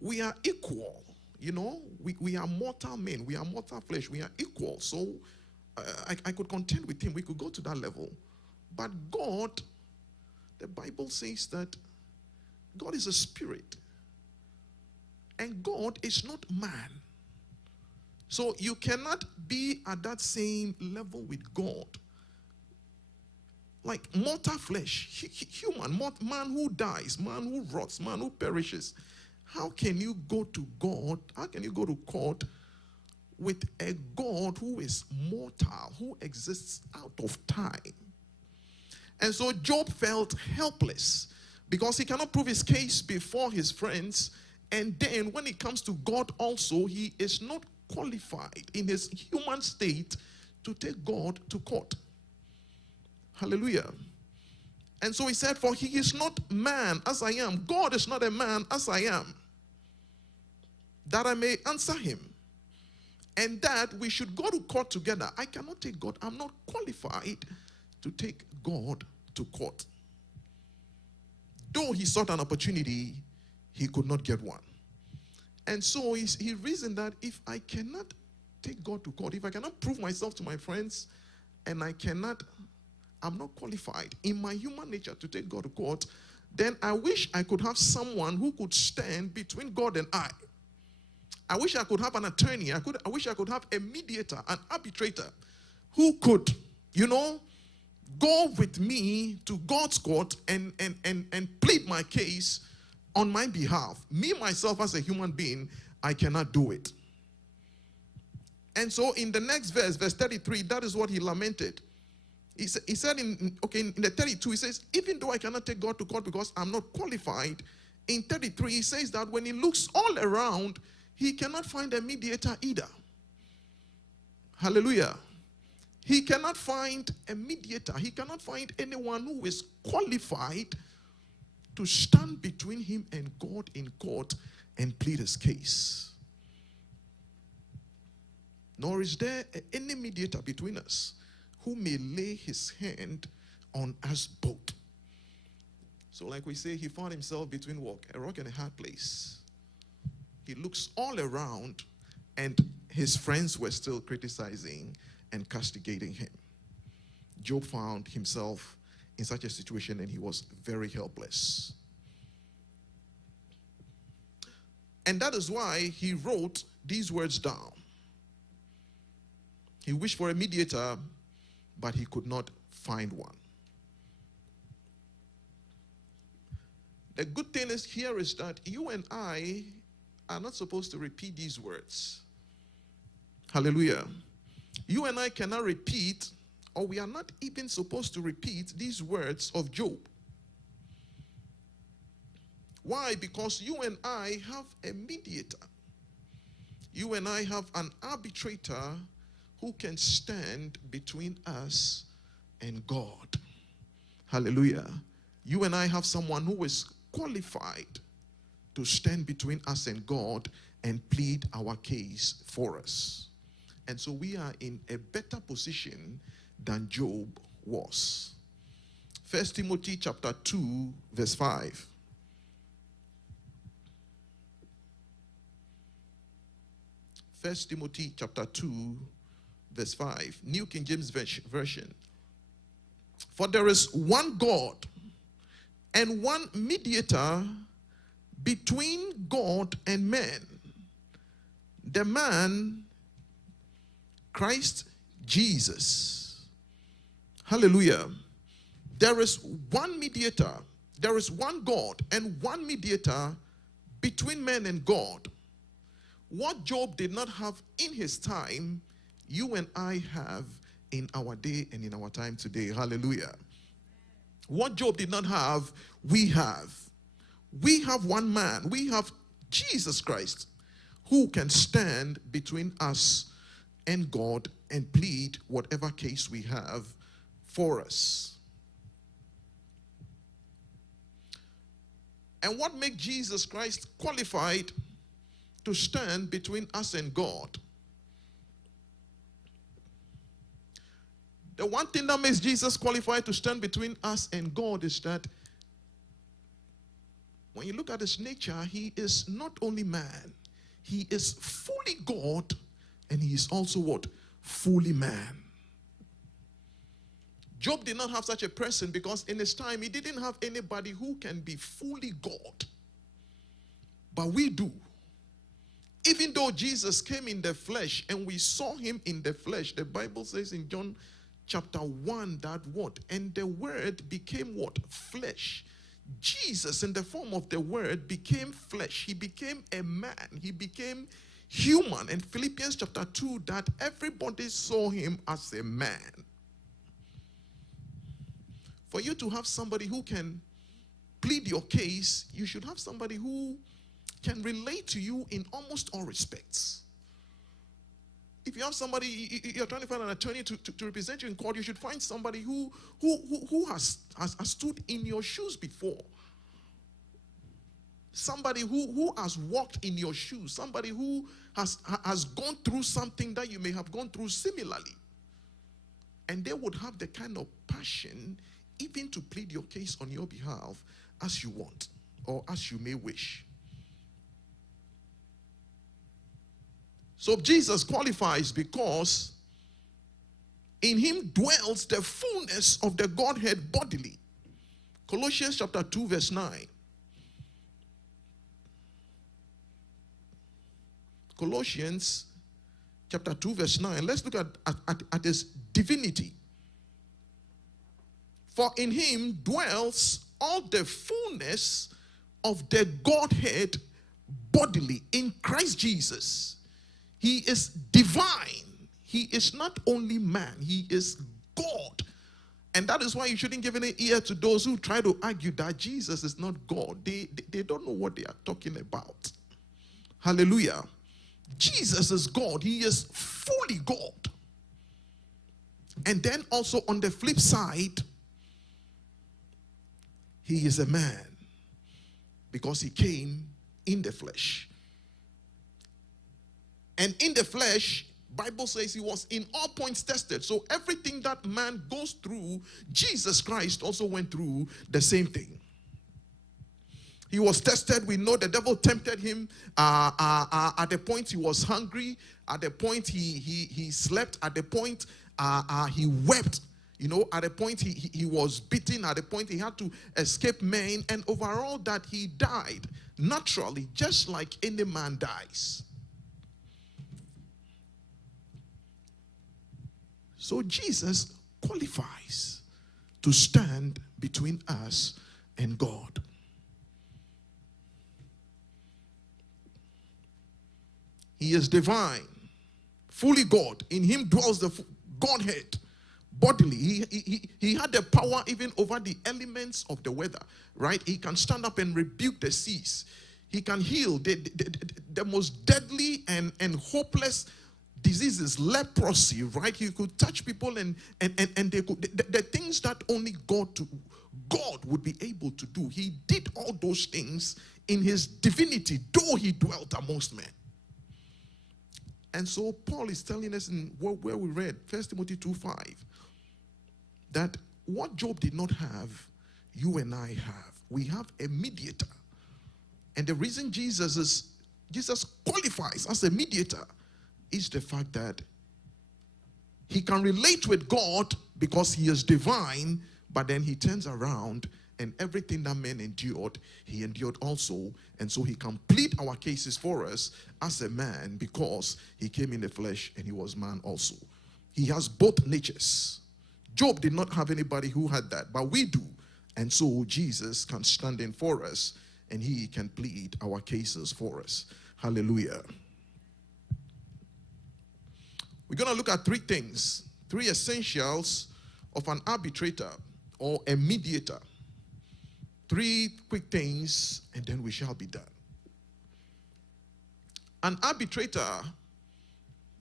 We are equal. We are mortal men. We are mortal flesh. We are equal. So I could contend with him. We could go to that level. But God, the Bible says that God is a spirit. And God is not man. So you cannot be at that same level with God. Like mortal flesh, human, man who dies, man who rots, man who perishes. How can you go to God? How can you go to court with a God who is mortal, who exists out of time? And so Job felt helpless because he cannot prove his case before his friends. And then when it comes to God also, he is not qualified in his human state to take God to court. Hallelujah. And so he said, for he is not man as I am. God is not a man as I am, that I may answer him. And that we should go to court together. I cannot take God. I'm not qualified to take God to court. Though he sought an opportunity, he could not get one. And so he reasoned that if I cannot take God to court, if I cannot prove myself to my friends, and I'm not qualified in my human nature to take God to court, then I wish I could have someone who could stand between God and I. I wish I could have an attorney. I wish I could have a mediator, an arbitrator, who could, go with me to God's court and plead my case on my behalf. Me, myself, as a human being, I cannot do it. And so in the next verse 33, that is what he lamented. He said in the 32, he says, even though I cannot take God to court because I'm not qualified, in 33, he says that when he looks all around, he cannot find a mediator either. Hallelujah. He cannot find a mediator. He cannot find anyone who is qualified to stand between him and God in court and plead his case. nor is there any mediator between us who may lay his hand on us both. So like we say, he found himself between a rock and a hard place. He looks all around, and his friends were still criticizing and castigating him. Job found himself in such a situation, and he was very helpless. And that is why he wrote these words down. He wished for a mediator, but he could not find one. The good thing here is that you and I are not supposed to repeat these words. Hallelujah. You and I cannot repeat, or we are not even supposed to repeat these words of Job. Why? Because you and I have a mediator. You and I have an arbitrator who can stand between us and God. Hallelujah. You and I have someone who is qualified to stand between us and God and plead our case for us. And so we are in a better position than Job was. 1 Timothy chapter 2, verse 5. 1 Timothy chapter 2, verse 5. New King James Version. For there is one God and one mediator between God and men, the man Christ Jesus. Hallelujah. There is one mediator, there is one God and one mediator between men and God. What Job did not have in his time, you and I have in our day and in our time today. Hallelujah. What Job did not have, we have. We have one man. We have Jesus Christ, who can stand between us and God and plead whatever case we have for us. And what makes Jesus Christ qualified to stand between us and God? The one thing that makes Jesus qualified to stand between us and God is that when you look at his nature, he is not only man, he is fully God, and he is also what? Fully man. Job did not have such a person because in his time he didn't have anybody who can be fully God. But we do. Even though Jesus came in the flesh and we saw him in the flesh, the Bible says in John chapter 1 that what? And the word became what? Flesh. Jesus in the form of the word became flesh. He became a man. He became human. And Philippians chapter 2 that everybody saw him as a man. For you to have somebody who can plead your case, you should have somebody who can relate to you in almost all respects. If you have somebody, you're trying to find an attorney to represent you in court, you should find somebody who has stood in your shoes before. Somebody who has walked in your shoes. Somebody who has gone through something that you may have gone through similarly. And they would have the kind of passion even to plead your case on your behalf as you want or as you may wish. So Jesus qualifies because in him dwells the fullness of the Godhead bodily. Colossians chapter 2 verse 9. Colossians chapter 2 verse 9. Let's look at his divinity. For in him dwells all the fullness of the Godhead bodily in Christ Jesus. He is divine. He is not only man, he is God. And that is why you shouldn't give any ear to those who try to argue that Jesus is not God. They don't know what they are talking about. Hallelujah. Jesus is God. He is fully God. And then also on the flip side, he is a man because he came in the flesh. And in the flesh, Bible says he was in all points tested. So everything that man goes through, Jesus Christ also went through the same thing. He was tested. We know the devil tempted him at the point he was hungry, at the point he slept, at the point he wept, at the point he was beaten, at the point he had to escape men, and overall that he died naturally, just like any man dies. So Jesus qualifies to stand between us and God. He is divine, fully God. In him dwells the Godhead bodily. He had the power even over the elements of the weather, right? He can stand up and rebuke the seas. He can heal the most deadly and hopeless diseases, leprosy, right? He could touch people and they could, the things that only God would be able to do. He did all those things in his divinity, though he dwelt amongst men. And so Paul is telling us in where we read 1 Timothy 2:5 that what Job did not have, you and I have. We have a mediator. And the reason Jesus qualifies as a mediator is the fact that he can relate with God because he is divine, but then he turns around and everything that man endured, he endured also. And so he can plead our cases for us as a man because he came in the flesh and he was man also. He has both natures. Job did not have anybody who had that, but we do. And so Jesus can stand in for us and he can plead our cases for us. Hallelujah. We're going to look at three things, three essentials of an arbitrator or a mediator. Three quick things, and then we shall be done. An arbitrator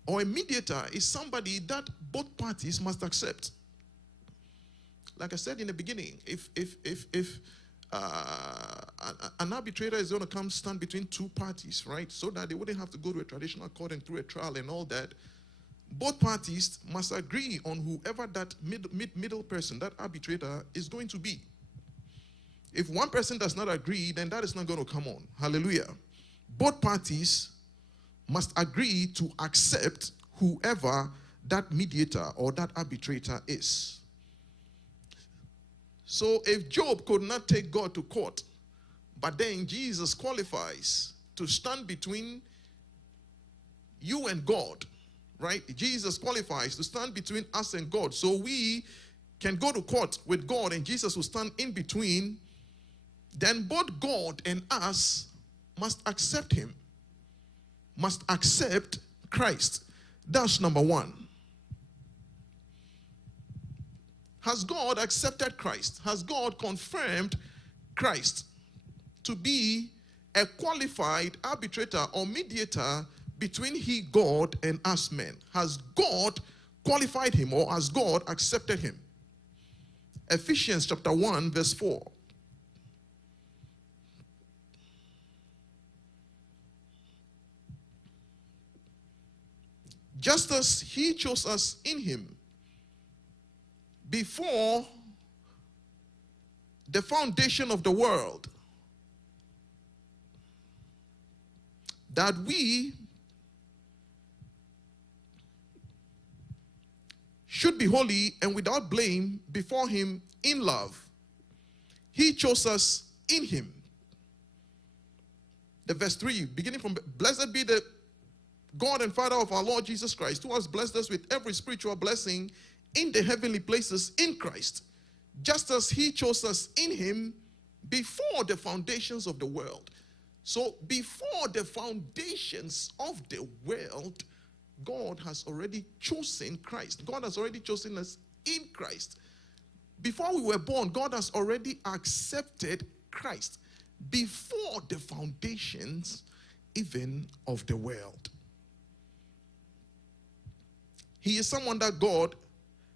or a mediator is somebody that both parties must accept. Like I said in the beginning, if an arbitrator is going to come stand between two parties, right, so that they wouldn't have to go to a traditional court and through a trial and all that, both parties must agree on whoever that middle person, that arbitrator, is going to be. If one person does not agree, then that is not going to come on. Hallelujah. Both parties must agree to accept whoever that mediator or that arbitrator is. So if Job could not take God to court, but then Jesus qualifies to stand between you and God, right? Jesus qualifies to stand between us and God. So we can go to court with God and Jesus will stand in between. Then both God and us must accept him, must accept Christ. That's number one. Has God accepted Christ? Has God confirmed Christ to be a qualified arbitrator or mediator between he, God, and us men? Has God qualified him or has God accepted him? Ephesians chapter 1 verse 4. Just as he chose us in him before the foundation of the world, that we should be holy and without blame before him in love. He chose us in him. The verse 3, beginning from, blessed be the God and Father of our Lord Jesus Christ, who has blessed us with every spiritual blessing in the heavenly places in Christ, just as he chose us in him before the foundations of the world. So before the foundations of the world, God has already chosen Christ. God has already chosen us in Christ. Before we were born, God has already accepted Christ before the foundations even of the world. He is someone that God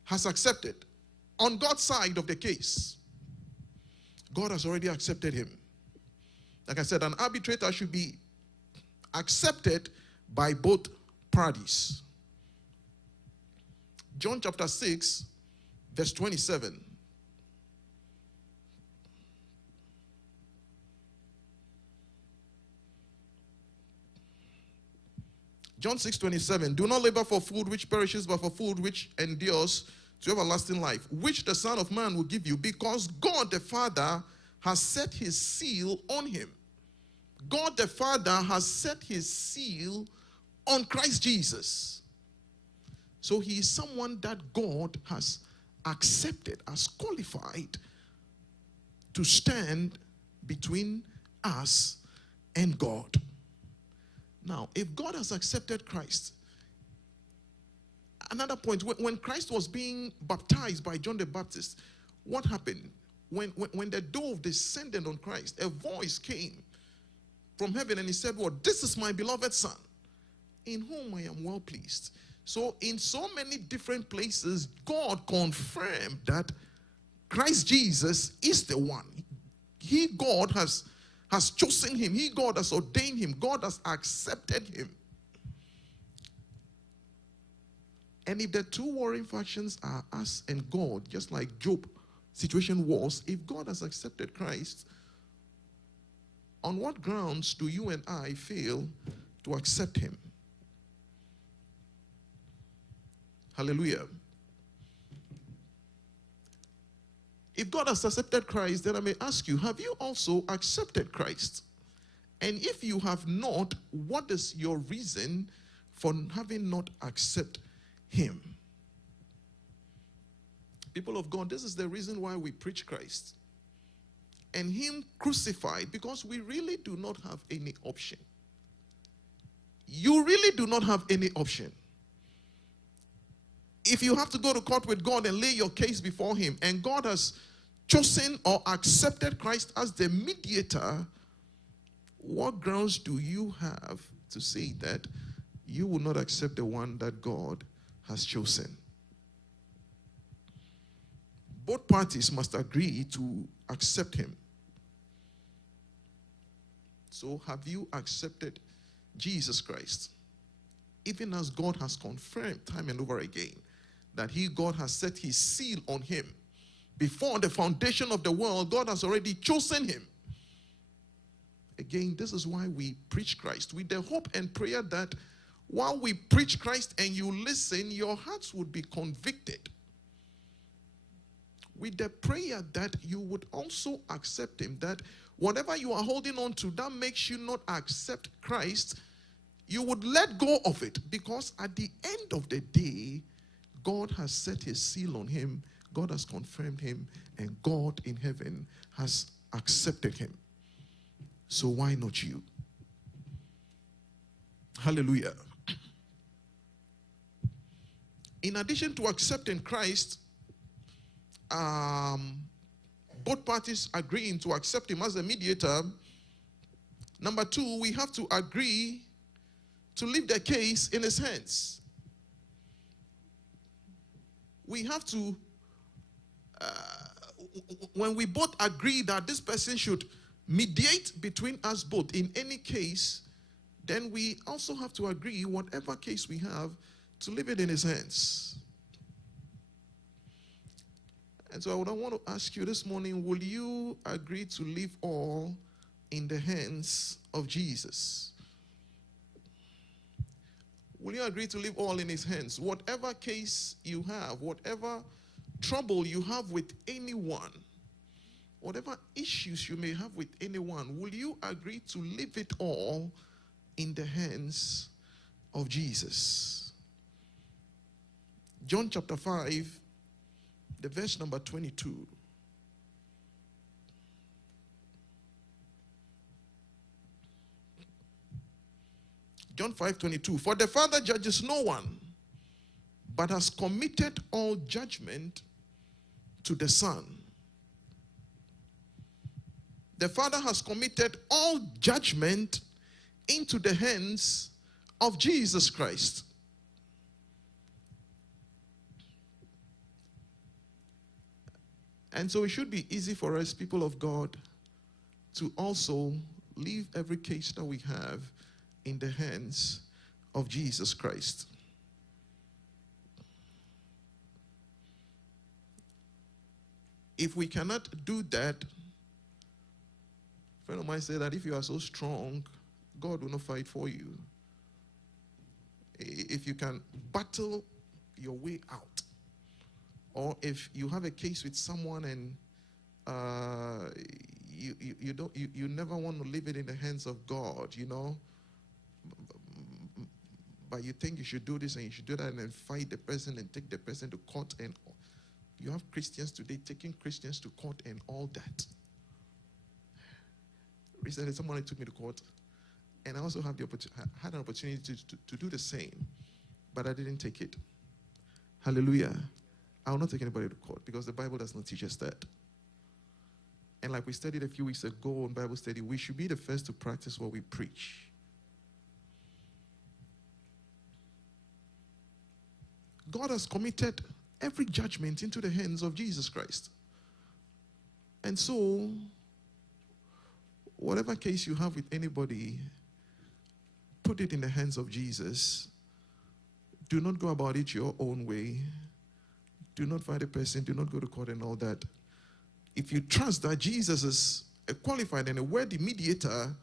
has accepted. On God's side of the case, God has already accepted him. Like I said, an arbitrator should be accepted by both parties. John chapter 6, verse 27. John 6:27. Do not labor for food which perishes, but for food which endures to everlasting life, which the Son of Man will give you, because God the Father has set his seal on him. God the Father has set his seal on Christ Jesus. So he is someone that God has accepted, as qualified to stand between us and God. Now, if God has accepted Christ, another point, when Christ was being baptized by John the Baptist, what happened? When the dove descended on Christ, a voice came from heaven and he said, "Well, this is my beloved Son, in whom I am well pleased." So in so many different places, God confirmed that Christ Jesus is the one. God has chosen him. God has ordained him. God has accepted him. And if the two warring factions are us and God, just like Job's situation was, if God has accepted Christ, on what grounds do you and I fail to accept him? Hallelujah. If God has accepted Christ, then I may ask you, have you also accepted Christ? And if you have not, what is your reason for having not accepted him? People of God, this is the reason why we preach Christ and him crucified, because we really do not have any option. You really do not have any option. If you have to go to court with God and lay your case before him, and God has chosen or accepted Christ as the mediator, what grounds do you have to say that you will not accept the one that God has chosen? Both parties must agree to accept him. So have you accepted Jesus Christ? Even as God has confirmed time and over again that God has set his seal on him. Before the foundation of the world, God has already chosen him. Again, this is why we preach Christ, with the hope and prayer that while we preach Christ and you listen, your hearts would be convicted. With the prayer that you would also accept him, that whatever you are holding on to that makes you not accept Christ, you would let go of it, because at the end of the day, God has set his seal on him, God has confirmed him, and God in heaven has accepted him. So why not you? Hallelujah. In addition to accepting Christ, both parties agreeing to accept him as a mediator, number two, we have to agree to leave the case in his hands. We have to, when we both agree that this person should mediate between us both in any case, then we also have to agree, whatever case we have, to leave it in his hands. And so I would want to ask you this morning, will you agree to leave all in the hands of Jesus? Will you agree to leave all in his hands? Whatever case you have, whatever trouble you have with anyone, whatever issues you may have with anyone, will you agree to leave it all in the hands of Jesus? John chapter 5, the verse number 22. John 5:22. For the Father judges no one, but has committed all judgment to the Son. The Father has committed all judgment into the hands of Jesus Christ. And so it should be easy for us, people of God, to also leave every case that we have in the hands of Jesus Christ. if we cannot do that, a friend of mine said that if you are so strong, God will not fight for you. If you can battle your way out, or if you have a case with someone and you never want to leave it in the hands of God, you know, but you think you should do this and you should do that and then fight the person and take the person to court, and you have Christians today taking Christians to court and all that. Recently, someone took me to court, and I also had an opportunity to do the same, but I didn't take it. Hallelujah. I will not take anybody to court because the Bible does not teach us that. And like we studied a few weeks ago in Bible study, we should be the first to practice what we preach. God has committed every judgment into the hands of Jesus Christ. And so, whatever case you have with anybody, put it in the hands of Jesus. Do not go about it your own way. Do not fight a person. Do not go to court and all that. If you trust that Jesus is a qualified and a worthy mediator,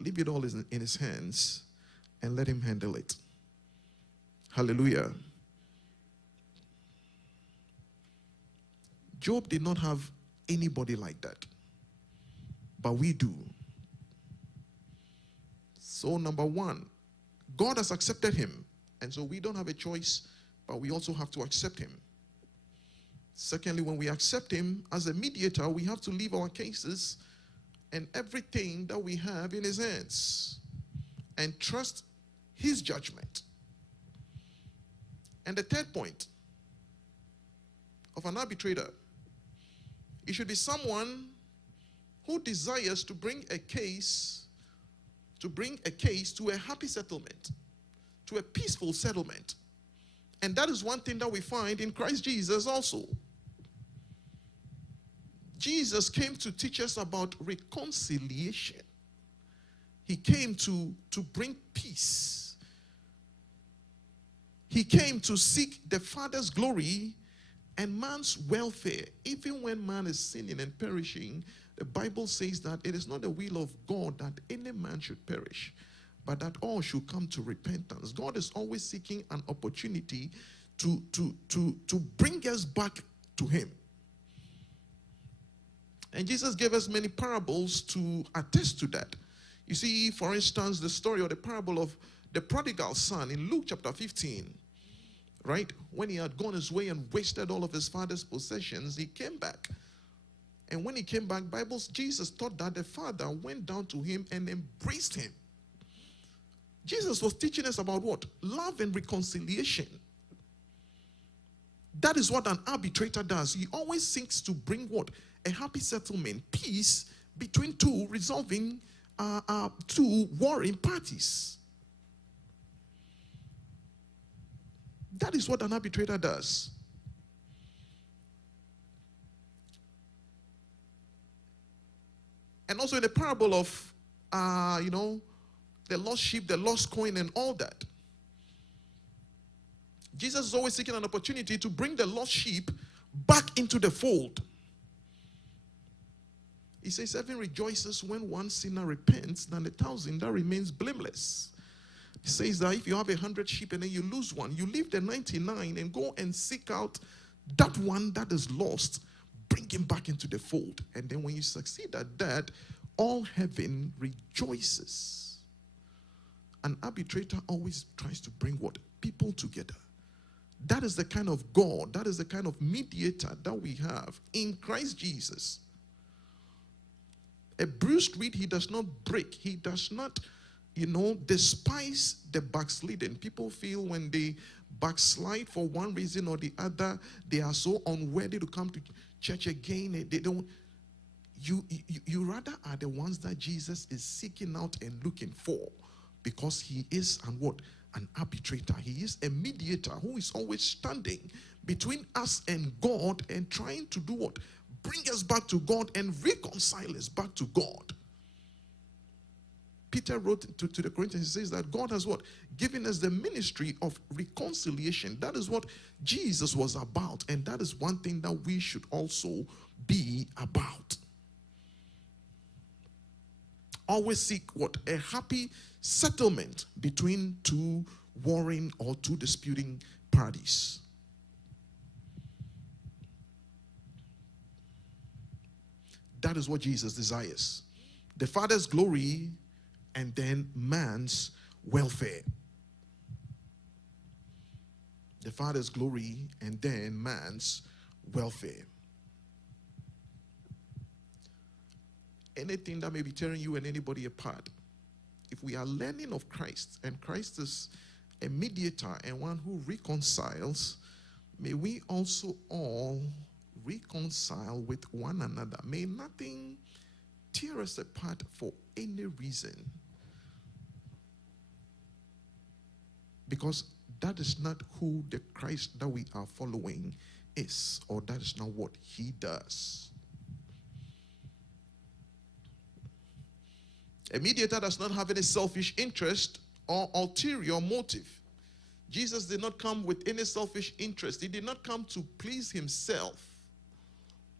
leave it all in his hands and let him handle it. Hallelujah. Job did not have anybody like that, but we do. So number one, God has accepted him, and so we don't have a choice, but we also have to accept him. Secondly, when we accept him as a mediator, we have to leave our cases and everything that we have in his hands and trust his judgment. And the third point of an arbitrator, it should be someone who desires to bring a case to a happy settlement, to a peaceful settlement. And that is one thing that we find in Christ Jesus also. Jesus came to teach us about reconciliation. He came to bring peace. He came to seek the Father's glory and man's welfare. Even when man is sinning and perishing, the Bible says that it is not the will of God that any man should perish, but that all should come to repentance. God is always seeking an opportunity to bring us back to him. And Jesus gave us many parables to attest to that. You see, for instance, the story or the parable of the prodigal son in Luke chapter 15. Right? When he had gone his way and wasted all of his father's possessions, he came back. And when he came back, Jesus taught that the father went down to him and embraced him. Jesus was teaching us about what? Love and reconciliation. That is what an arbitrator does. He always seeks to bring what? A happy settlement, peace between two warring parties. That is what an arbitrator does. And also in the parable of, the lost sheep, the lost coin, and all that. Jesus is always seeking an opportunity to bring the lost sheep back into the fold. He says, heaven rejoices when one sinner repents than 1,000 that remains blameless. He says that if you have 100 sheep and then you lose one, you leave the 99 and go and seek out that one that is lost, bring him back into the fold. And then when you succeed at that, all heaven rejoices. An arbitrator always tries to bring what? People together. That is the kind of God, that is the kind of mediator that we have in Christ Jesus. A bruised reed he does not break. He does not despise the backslidden. People feel when they backslide for one reason or the other, they are so unworthy to come to church again. They don't. You rather are the ones that Jesus is seeking out and looking for, because he is an arbitrator. He is a mediator who is always standing between us and God and trying to do what? Bring us back to God and reconcile us back to God. Peter wrote to the Corinthians, he says that God has what? Given us the ministry of reconciliation. That is what Jesus was about. And that is one thing that we should also be about. Always seek what? A happy settlement between two warring or two disputing parties. That is what Jesus desires. The Father's glory and then man's welfare. The Father's glory and then man's welfare. Anything that may be tearing you and anybody apart, if we are learning of Christ, and Christ is a mediator and one who reconciles, may we also all reconcile with one another. May nothing tear us apart for any reason. Because that is not who the Christ that we are following is, or that is not what he does. A mediator does not have any selfish interest or ulterior motive. Jesus did not come with any selfish interest. He did not come to please himself,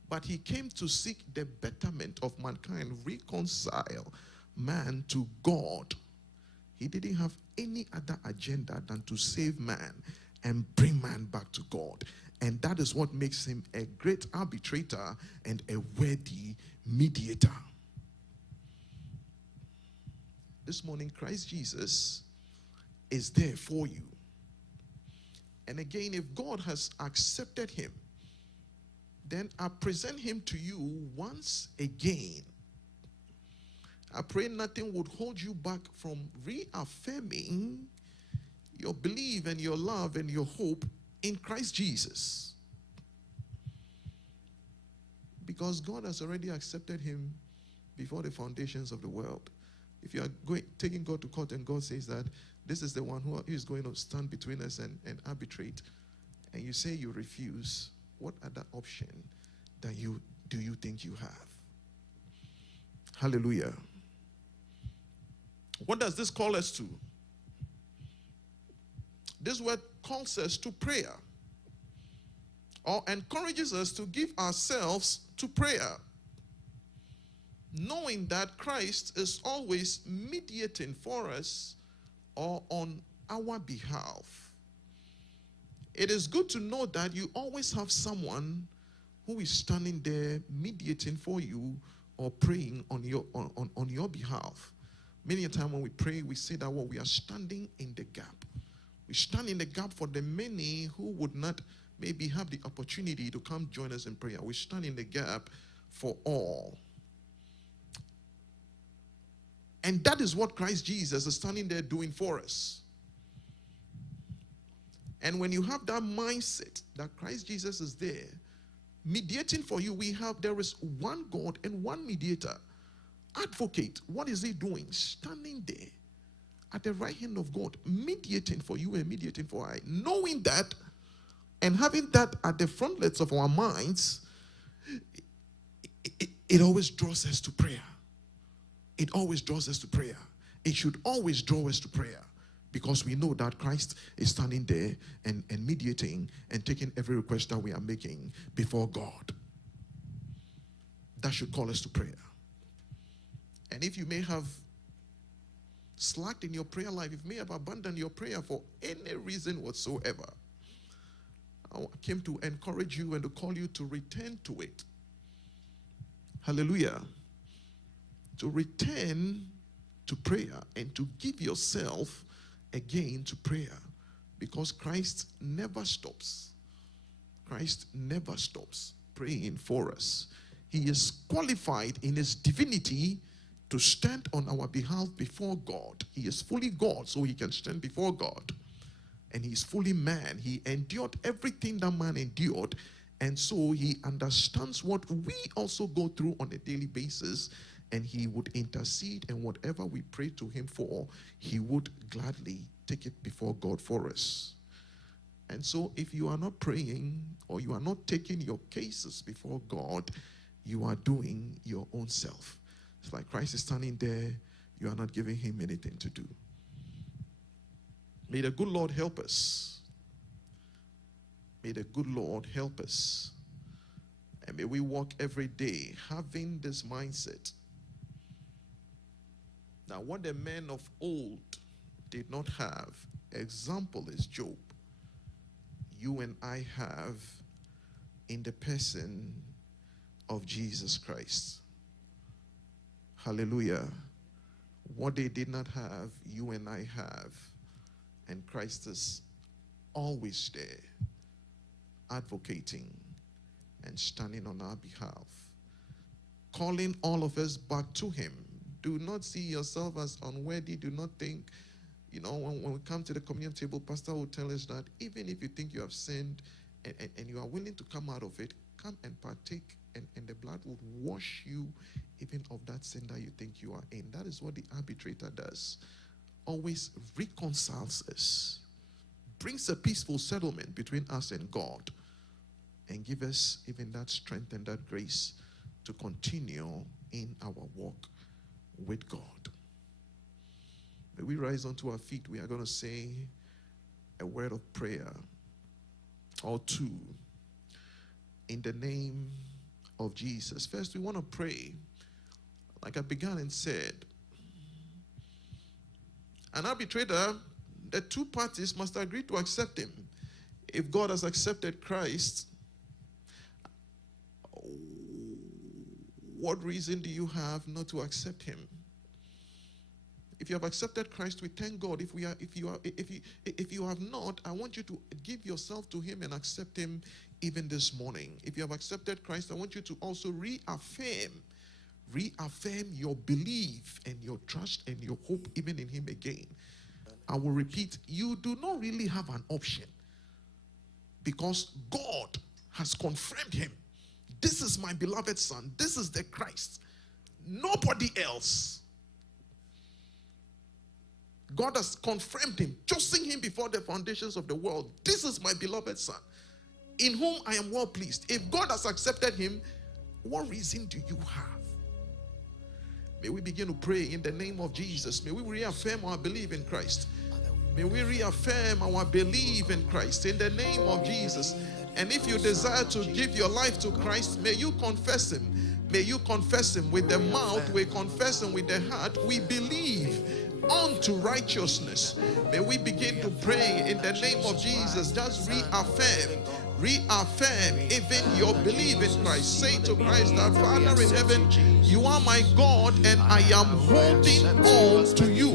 but he came to seek the betterment of mankind, reconcile man to God. He didn't have any other agenda than to save man and bring man back to God. And that is what makes him a great arbitrator and a worthy mediator. This morning, Christ Jesus is there for you. And again, if God has accepted him, then I present him to you once again. I pray nothing would hold you back from reaffirming your belief and your love and your hope in Christ Jesus. Because God has already accepted him before the foundations of the world. If you are taking God to court and God says that this is the one who is going to stand between us and arbitrate, and you say you refuse, what other option do you think you have? Hallelujah. What does this call us to? This word calls us to prayer, or encourages us to give ourselves to prayer, knowing that Christ is always mediating for us or on our behalf. It is good to know that you always have someone who is standing there mediating for you or praying on your behalf. Many a time when we pray, we say that we are standing in the gap. We stand in the gap for the many who would not maybe have the opportunity to come join us in prayer. We stand in the gap for all. And that is what Christ Jesus is standing there doing for us. And when you have that mindset that Christ Jesus is there mediating for you, there is one God and one mediator. Advocate, what is he doing? Standing there at the right hand of God, mediating for you and mediating for I. Knowing that and having that at the frontlets of our minds, it always draws us to prayer. It always draws us to prayer. It should always draw us to prayer, because we know that Christ is standing there and mediating and taking every request that we are making before God. That should call us to prayer. And if you may have slacked in your prayer life, if you may have abandoned your prayer for any reason whatsoever, I came to encourage you and to call you to return to it. Hallelujah. To return to prayer and to give yourself again to prayer, because Christ never stops. Christ never stops praying for us. He is qualified in his divinity to stand on our behalf before God. He is fully God, so he can stand before God. And he is fully man. He endured everything that man endured. And so he understands what we also go through on a daily basis. And he would intercede, and whatever we pray to him for, he would gladly take it before God for us. And so if you are not praying, or you are not taking your cases before God, you are doing your own self. It's like Christ is standing there you are not giving him anything to do. May the good Lord help us. May the good Lord help us. And may we walk every day having this mindset. Now, what the men of old did not have, example is Job. You and I have in the person of Jesus Christ. Hallelujah. What they did not have, you and I have. And Christ is always there, advocating and standing on our behalf, calling all of us back to him. Do not see yourself as unworthy. Do not think, when we come to the communion table, Pastor will tell us that even if you think you have sinned and you are willing to come out of it, come and partake, and the blood will wash you even of that sin that you think you are in. That is what the arbitrator does. Always reconciles us, brings a peaceful settlement between us and God, and give us even that strength and that grace to continue in our walk with God. May we rise onto our feet. We are going to say a word of prayer or two in the name of Jesus. First, we want to pray, like I began and said, an arbitrator, the two parties must agree to accept him. If God has accepted Christ, what reason do you have not to accept him? If you have accepted Christ, we thank God. If you have not, I want you to give yourself to him and accept him even this morning. If you have accepted Christ, I want you to also reaffirm your belief and your trust and your hope even in him again. I will repeat, you do not really have an option, because God has confirmed him. This is my beloved son. This is the Christ. Nobody else. God has confirmed him, chosen him before the foundations of the world. This is my beloved son, in whom I am well pleased. If God has accepted him, what reason do you have? May we begin to pray in the name of Jesus. May we reaffirm our belief in Christ. May we reaffirm our belief in Christ in the name of Jesus. And if you desire to give your life to Christ, may you confess him. May you confess him with the mouth. We confess him with the heart. We believe unto righteousness. May we begin to pray in the name of Jesus. Just reaffirm even your belief in Christ. Say to Christ that, Father in heaven, you are my God, and I am holding on to you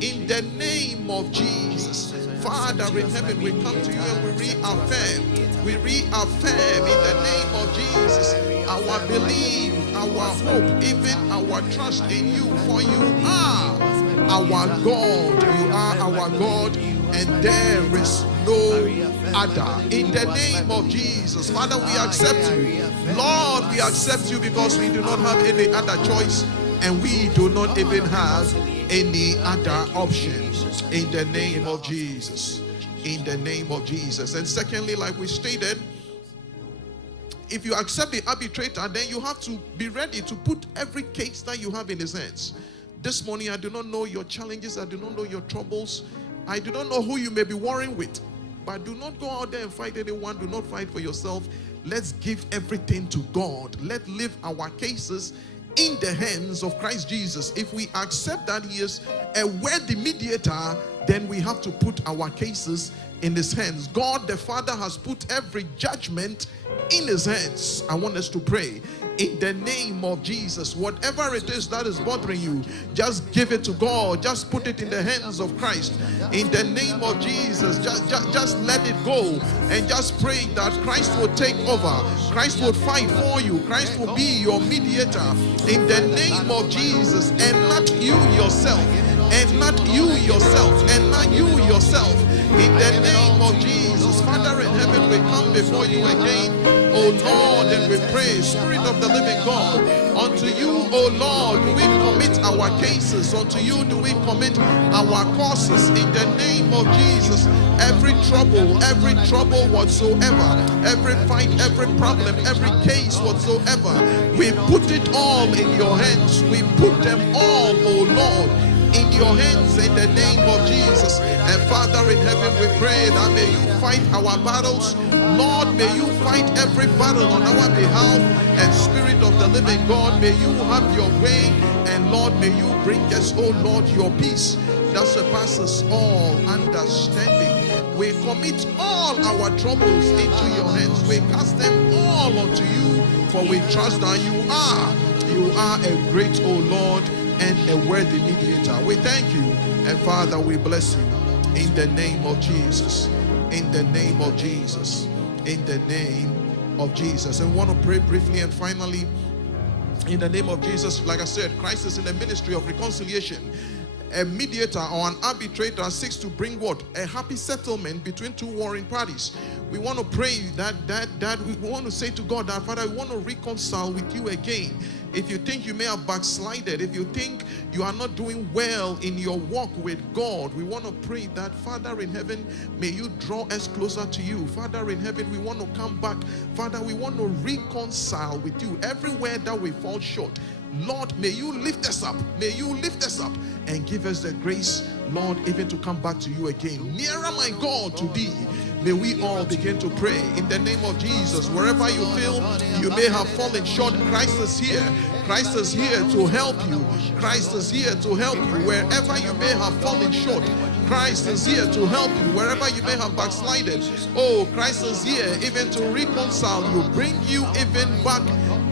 in the name of Jesus. Father in heaven, we come to you and we reaffirm in the name of Jesus our belief, our hope, even our trust in you. For you are our God. You are our God, and there is no other. In the name of Jesus, Father, we accept you. Lord, we accept you because we do not have any other choice, and we do not even have any other options. In the name of Jesus. In the name of Jesus. And secondly, like we stated, if you accept the arbitrator, then you have to be ready to put every case that you have in his hands. This morning, I do not know your challenges. I do not know your troubles. I do not know who you may be warring with. But do not go out there and fight anyone. Do not fight for yourself. Let's give everything to God. Let's leave our cases in the hands of Christ Jesus. If we accept that he is a worthy mediator, then we have to put our cases in his hands. God the Father has put every judgment in his hands. I want us to pray in the name of Jesus. Whatever it is that is bothering you, just give it to God. Just put it in the hands of Christ. In the name of Jesus, just let it go, and just pray that Christ will take over. Christ will fight for you. Christ will be your mediator in the name of Jesus, and not you yourself. And not you yourself. And not you yourself. In the name of Jesus. Father in heaven, we come before you again, oh O Lord, and we pray, Spirit of the living God, unto you, O Lord, do we commit our cases. Unto you do we commit our causes in the name of Jesus. Every trouble whatsoever, every fight, every problem, every case whatsoever, we put it all in your hands. We put them all, O Lord, in your hands in the name of Jesus. And Father in heaven, we pray that may you fight our battles. Lord, may you fight every battle on our behalf. And Spirit of the living God, may you have your way. And Lord, may you bring us, oh Lord, your peace that surpasses all understanding. We commit all our troubles into your hands. We cast them all unto you, for we trust that you are a great, oh Lord, and a worthy mediator. We thank you, and Father, we bless you in the name of Jesus. In the name of Jesus. In the name of Jesus. And we want to pray briefly and finally, in the name of Jesus. Like I said, Christ is in the ministry of reconciliation. A mediator or an arbitrator seeks to bring what? A happy settlement between two warring parties. We want to pray that we want to say to God that, Father, we want to reconcile with you again. If you think you may have backslided, if you think you are not doing well in your walk with God, we want to pray that, Father in heaven, may you draw us closer to you. Father in heaven, we want to come back. Father, we want to reconcile with you everywhere that we fall short. Lord, may you lift us up. May you lift us up and give us the grace, Lord, even to come back to you again. Nearer, my God, to thee. May we all begin to pray in the name of Jesus. Wherever you feel you may have fallen short, Christ is here. Christ is here to help you. Christ is here to help you. Wherever you may have fallen short, Christ is here to help you. Wherever you may have backslided, oh, Christ is here even to reconcile you, bring you even back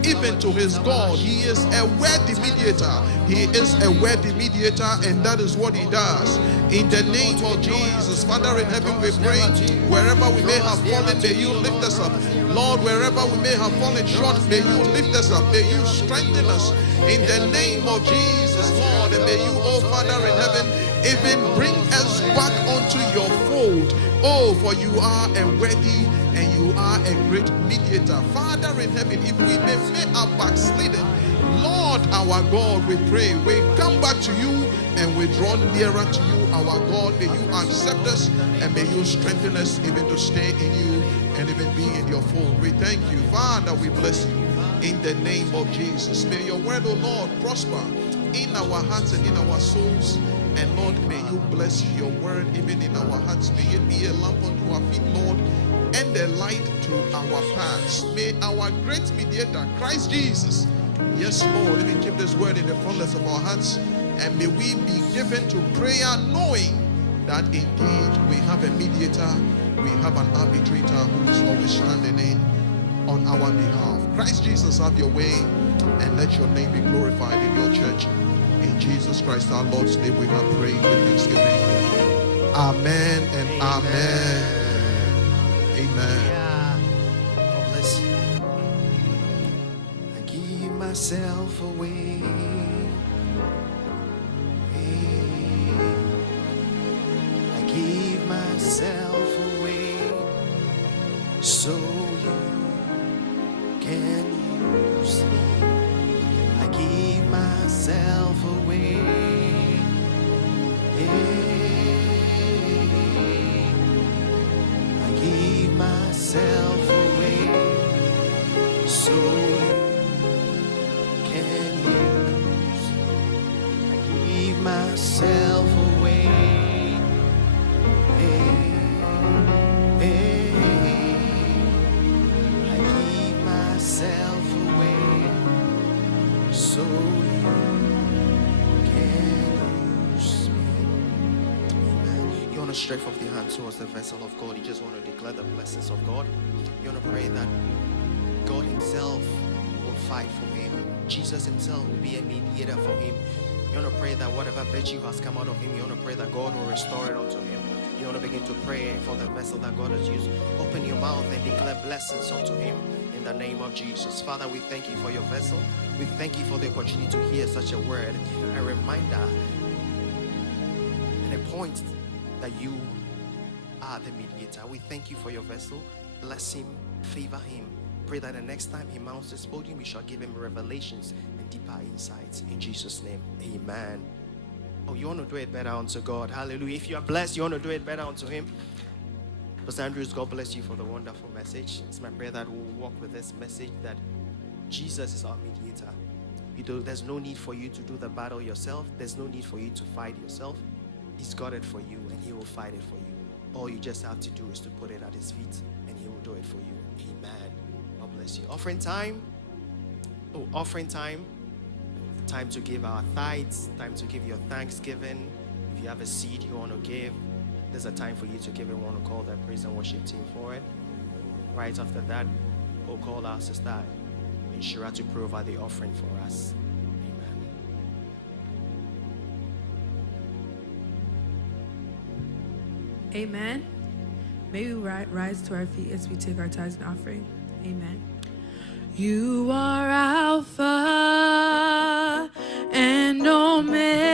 even to his God. He is a worthy mediator. He is a worthy mediator, and that is what he does. In the name of Jesus, Father in heaven, we pray, wherever we may have fallen, may you lift us up. Lord, wherever we may have fallen short, may you lift us up. May you strengthen us in the name of Jesus, Lord. And may you, oh Father in heaven, even bring us back onto your fold. Oh, for you are a worthy and you are a great mediator. Father in heaven, if we may have backslidden, Lord our God, we pray, we come back to you and we draw nearer to you, our God. May you accept us and may you strengthen us even to stay in you and even be in your fold. We thank you, Father. We bless you in the name of Jesus. May your word, O Lord, prosper in our hearts and in our souls. And Lord, may you bless your word even in our hearts. May it be a lamp unto our feet, Lord, and a light to our paths. May our great mediator, Christ Jesus, yes, Lord, even keep this word in the fullness of our hearts. And may we be given to prayer knowing that indeed we have a mediator, we have an arbitrator who is always standing in on our behalf. Christ Jesus, have your way and let your name be glorified in your church. In Jesus Christ our Lord's name we have prayed with thanksgiving. Amen and amen. Amen. Yeah. God bless you. I give myself away. I give myself away so you can use me. I give myself away. I give myself away so you can use. I give myself away. I give myself away so you can use me. Amen. You want to stretch forth your hand towards the vessel of God. You just want to declare the blessings of God. You want to pray that God himself will fight for him. Jesus himself will be a mediator for him. You want to pray that whatever virtue has come out of him, you want to pray that God will restore it unto him. You want to begin to pray for the vessel that God has used. Open your mouth and declare blessings unto him in the name of Jesus. Father, we thank you for your vessel. We thank you for the opportunity to hear such a word, a reminder and a point that you are the mediator. We thank you for your vessel. Bless him, favor him Pray that the next time he mounts this podium, we shall give him revelations and deeper insights. In Jesus' name, amen. Oh, you want to do it better unto God. Hallelujah. If you are blessed, you want to do it better unto him. Pastor Andrews, God bless you for the wonderful message. It's my prayer that we'll walk with this message, that Jesus is our mediator. There's no need for you to do the battle yourself. There's no need for you to fight yourself. He's got it for you, and he will fight it for you. All you just have to do is to put it at his feet, and he will do it for you. Amen. God bless you. Offering time. Oh, offering time. Time to give our tithes. Time to give your thanksgiving. If you have a seed you want to give, there's a time for you to give, and we want to call the praise and worship team for it. Right after that, we'll call our sister Inshira to provide the offering for us. Amen. Amen. May we rise to our feet as we take our tithes and offering. Amen. You are Alpha and Omega.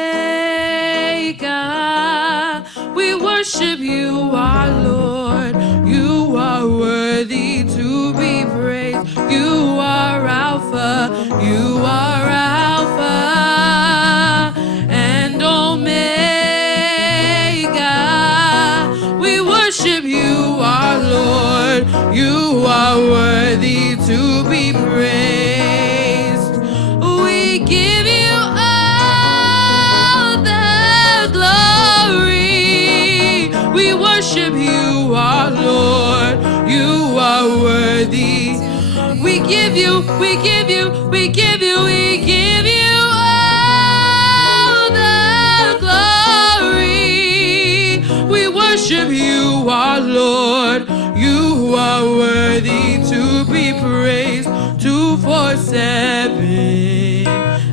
We worship you, our Lord. You are worthy to be praised. You are Alpha. You are Alpha and Omega. We worship you, our Lord. You are worthy to be praised. We give you all the glory. We worship you, our Lord. You are worthy. We give you all the glory. We worship you, our Lord. You are worthy to be praised. 247.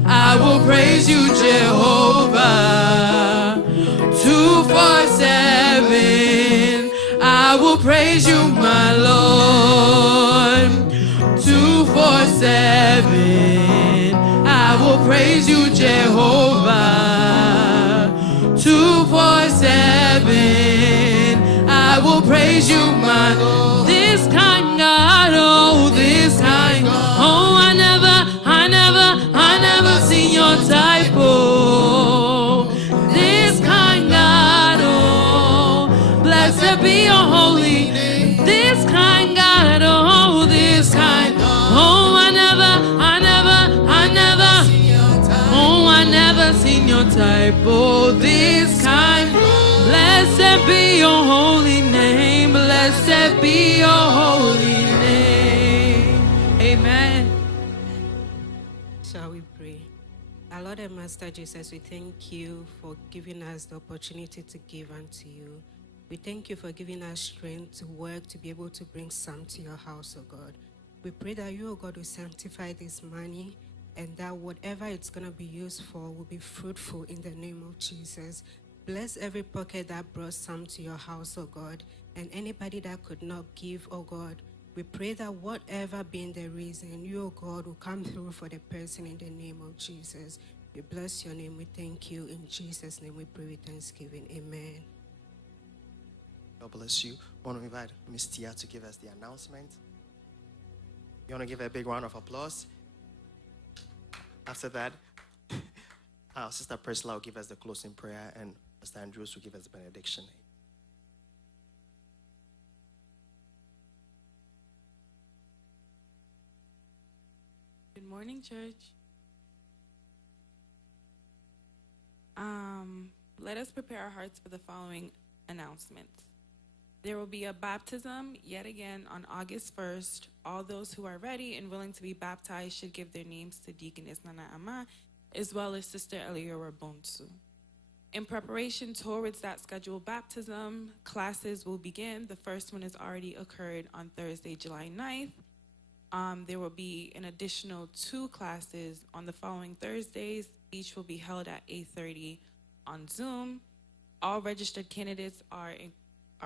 I will praise you, Jehovah. 247. I will praise you, my Lord. 247. I will praise you, Jehovah. 247. I will praise you, my Lord. This kind God, oh, this kind God. Oh, I never seen your type, oh. This kind God, oh, blessed be your holy name. This kind God, oh, this kind. Oh, I never seen your type, oh, this kind. Blessed be your holy name. Blessed be your holy name. Amen. Shall we pray? Our Lord and Master Jesus, we thank you for giving us the opportunity to give unto you. We thank you for giving us strength to work, to be able to bring some to your house, oh God. We pray that you, oh God, will sanctify this money, and that whatever it's going to be used for will be fruitful in the name of Jesus. Bless every pocket that brought some to your house, oh God, and anybody that could not give, oh God. We pray that whatever being the reason, you, oh God, will come through for the person in the name of Jesus. We bless your name. We thank you. In Jesus' name we pray with thanksgiving. Amen. God bless you. I want to invite Miss Tia to give us the announcement. You want to give her a big round of applause? After that, our sister Priscilla will give us the closing prayer, and Pastor Andrews will give us the benediction. Good morning, church. Let us prepare our hearts for the following announcements. There will be a baptism yet again on August 1st. All those who are ready and willing to be baptized should give their names to Deaconess Nana Ama, as well as Sister Eliora Bonsu. In preparation towards that scheduled baptism, classes will begin. The first one has already occurred on Thursday, July 9th. There will be an additional 2 classes on the following Thursdays. Each will be held at 8:30 on Zoom. All registered candidates are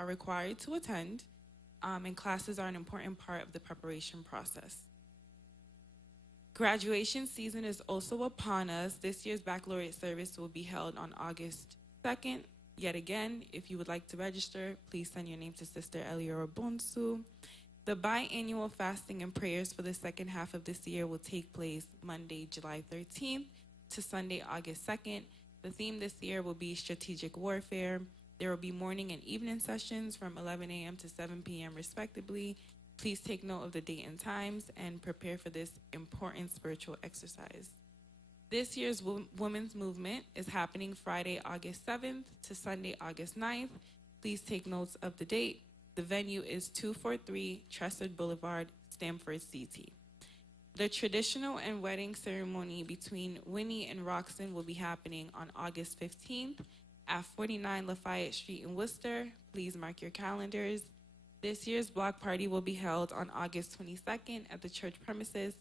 required to attend, and classes are an important part of the preparation process. Graduation season is also upon us. This year's baccalaureate service will be held on August 2nd. Yet again, if you would like to register, please send your name to Sister Eliora Bonsu. The biannual fasting and prayers for the second half of this year will take place Monday, July 13th to Sunday, August 2nd. The theme this year will be strategic warfare. There will be morning and evening sessions from 11 a.m. to 7 p.m. respectively. Please take note of the date and times and prepare for this important spiritual exercise. This year's Women's Movement is happening Friday, August 7th to Sunday, August 9th. Please take notes of the date. The venue is 243 Tressard Boulevard, Stamford, CT. The traditional and wedding ceremony between Winnie and Roxanne will be happening on August 15th at 49 Lafayette Street in Worcester. Please mark your calendars. This year's block party will be held on August 22nd at the church premises.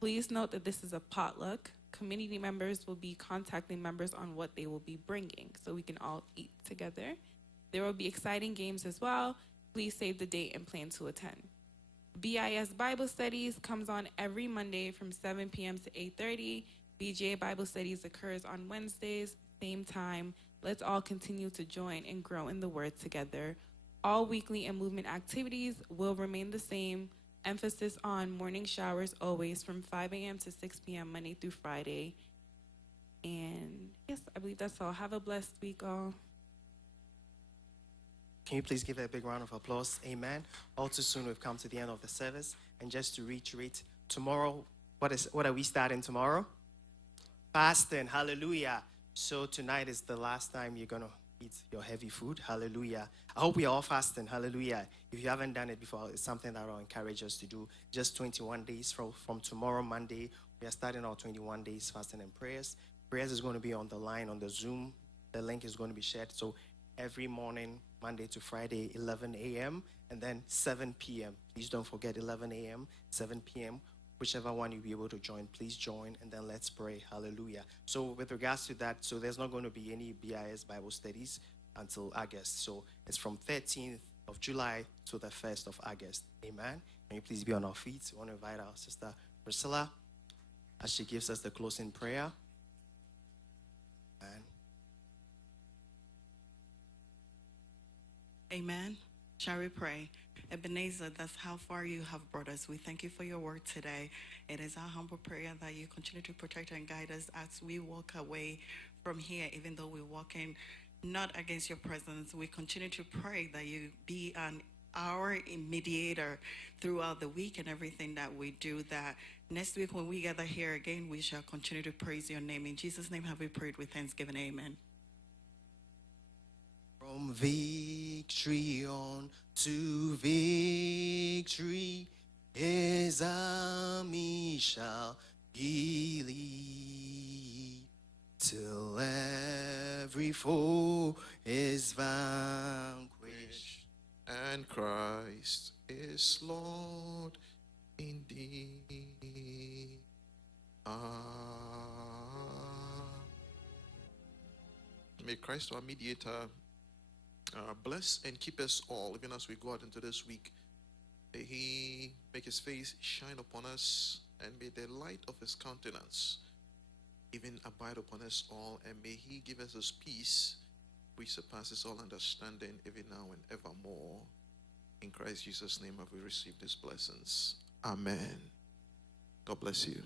Please note that this is a potluck. Community members will be contacting members on what they will be bringing so we can all eat together. There will be exciting games as well. Please save the date and plan to attend. BIS Bible Studies comes on every Monday from 7 p.m. to 8:30. BGA Bible Studies occurs on Wednesdays, same time. Let's all continue to join and grow in the Word together. All weekly and movement activities will remain the same. Emphasis on morning showers always from 5 a.m. to 6 p.m. Monday through Friday. And yes, I believe that's all. Have a blessed week, all. Can you please give a big round of applause? Amen. All too soon, we've come to the end of the service. And just to reiterate, tomorrow, what are we starting tomorrow? Fasting. Hallelujah. So tonight is the last time you're going to eat your heavy food. Hallelujah. I hope we are all fasting. Hallelujah. If you haven't done it before, it's something that I'll encourage us to do. Just 21 days from tomorrow, Monday. We are starting our 21 days fasting and prayers. Prayers is going to be on the line, on the Zoom. The link is going to be shared. So every morning, Monday to Friday, 11 a.m. and then 7 p.m. Please don't forget 11 a.m., 7 p.m. Whichever one you'll be able to join, please join, and then let's pray. Hallelujah. So with regards to that, so there's not going to be any BIS Bible studies until August. So it's from 13th of July to the 1st of August. Amen. Can you please be on our feet? We want to invite our sister Priscilla as she gives us the closing prayer. And amen. Shall we pray? Ebenezer, that's how far you have brought us. We thank you for your word today. It is our humble prayer that you continue to protect and guide us as we walk away from here, even though we're walking not against your presence. We continue to pray that you be our mediator throughout the week and everything that we do, that next week when we gather here again, we shall continue to praise your name. In Jesus' name have we prayed with thanksgiving. Amen. from victory on to victory, his army shall be lead, till every foe is vanquished. And Christ is Lord indeed. May Christ, our mediator, bless and keep us all, even as we go out into this week. May he make his face shine upon us, and may the light of his countenance even abide upon us all, and may he give us his peace, which surpasses all understanding, even now and evermore. In Christ Jesus' name have we received these blessings. Amen. God bless you.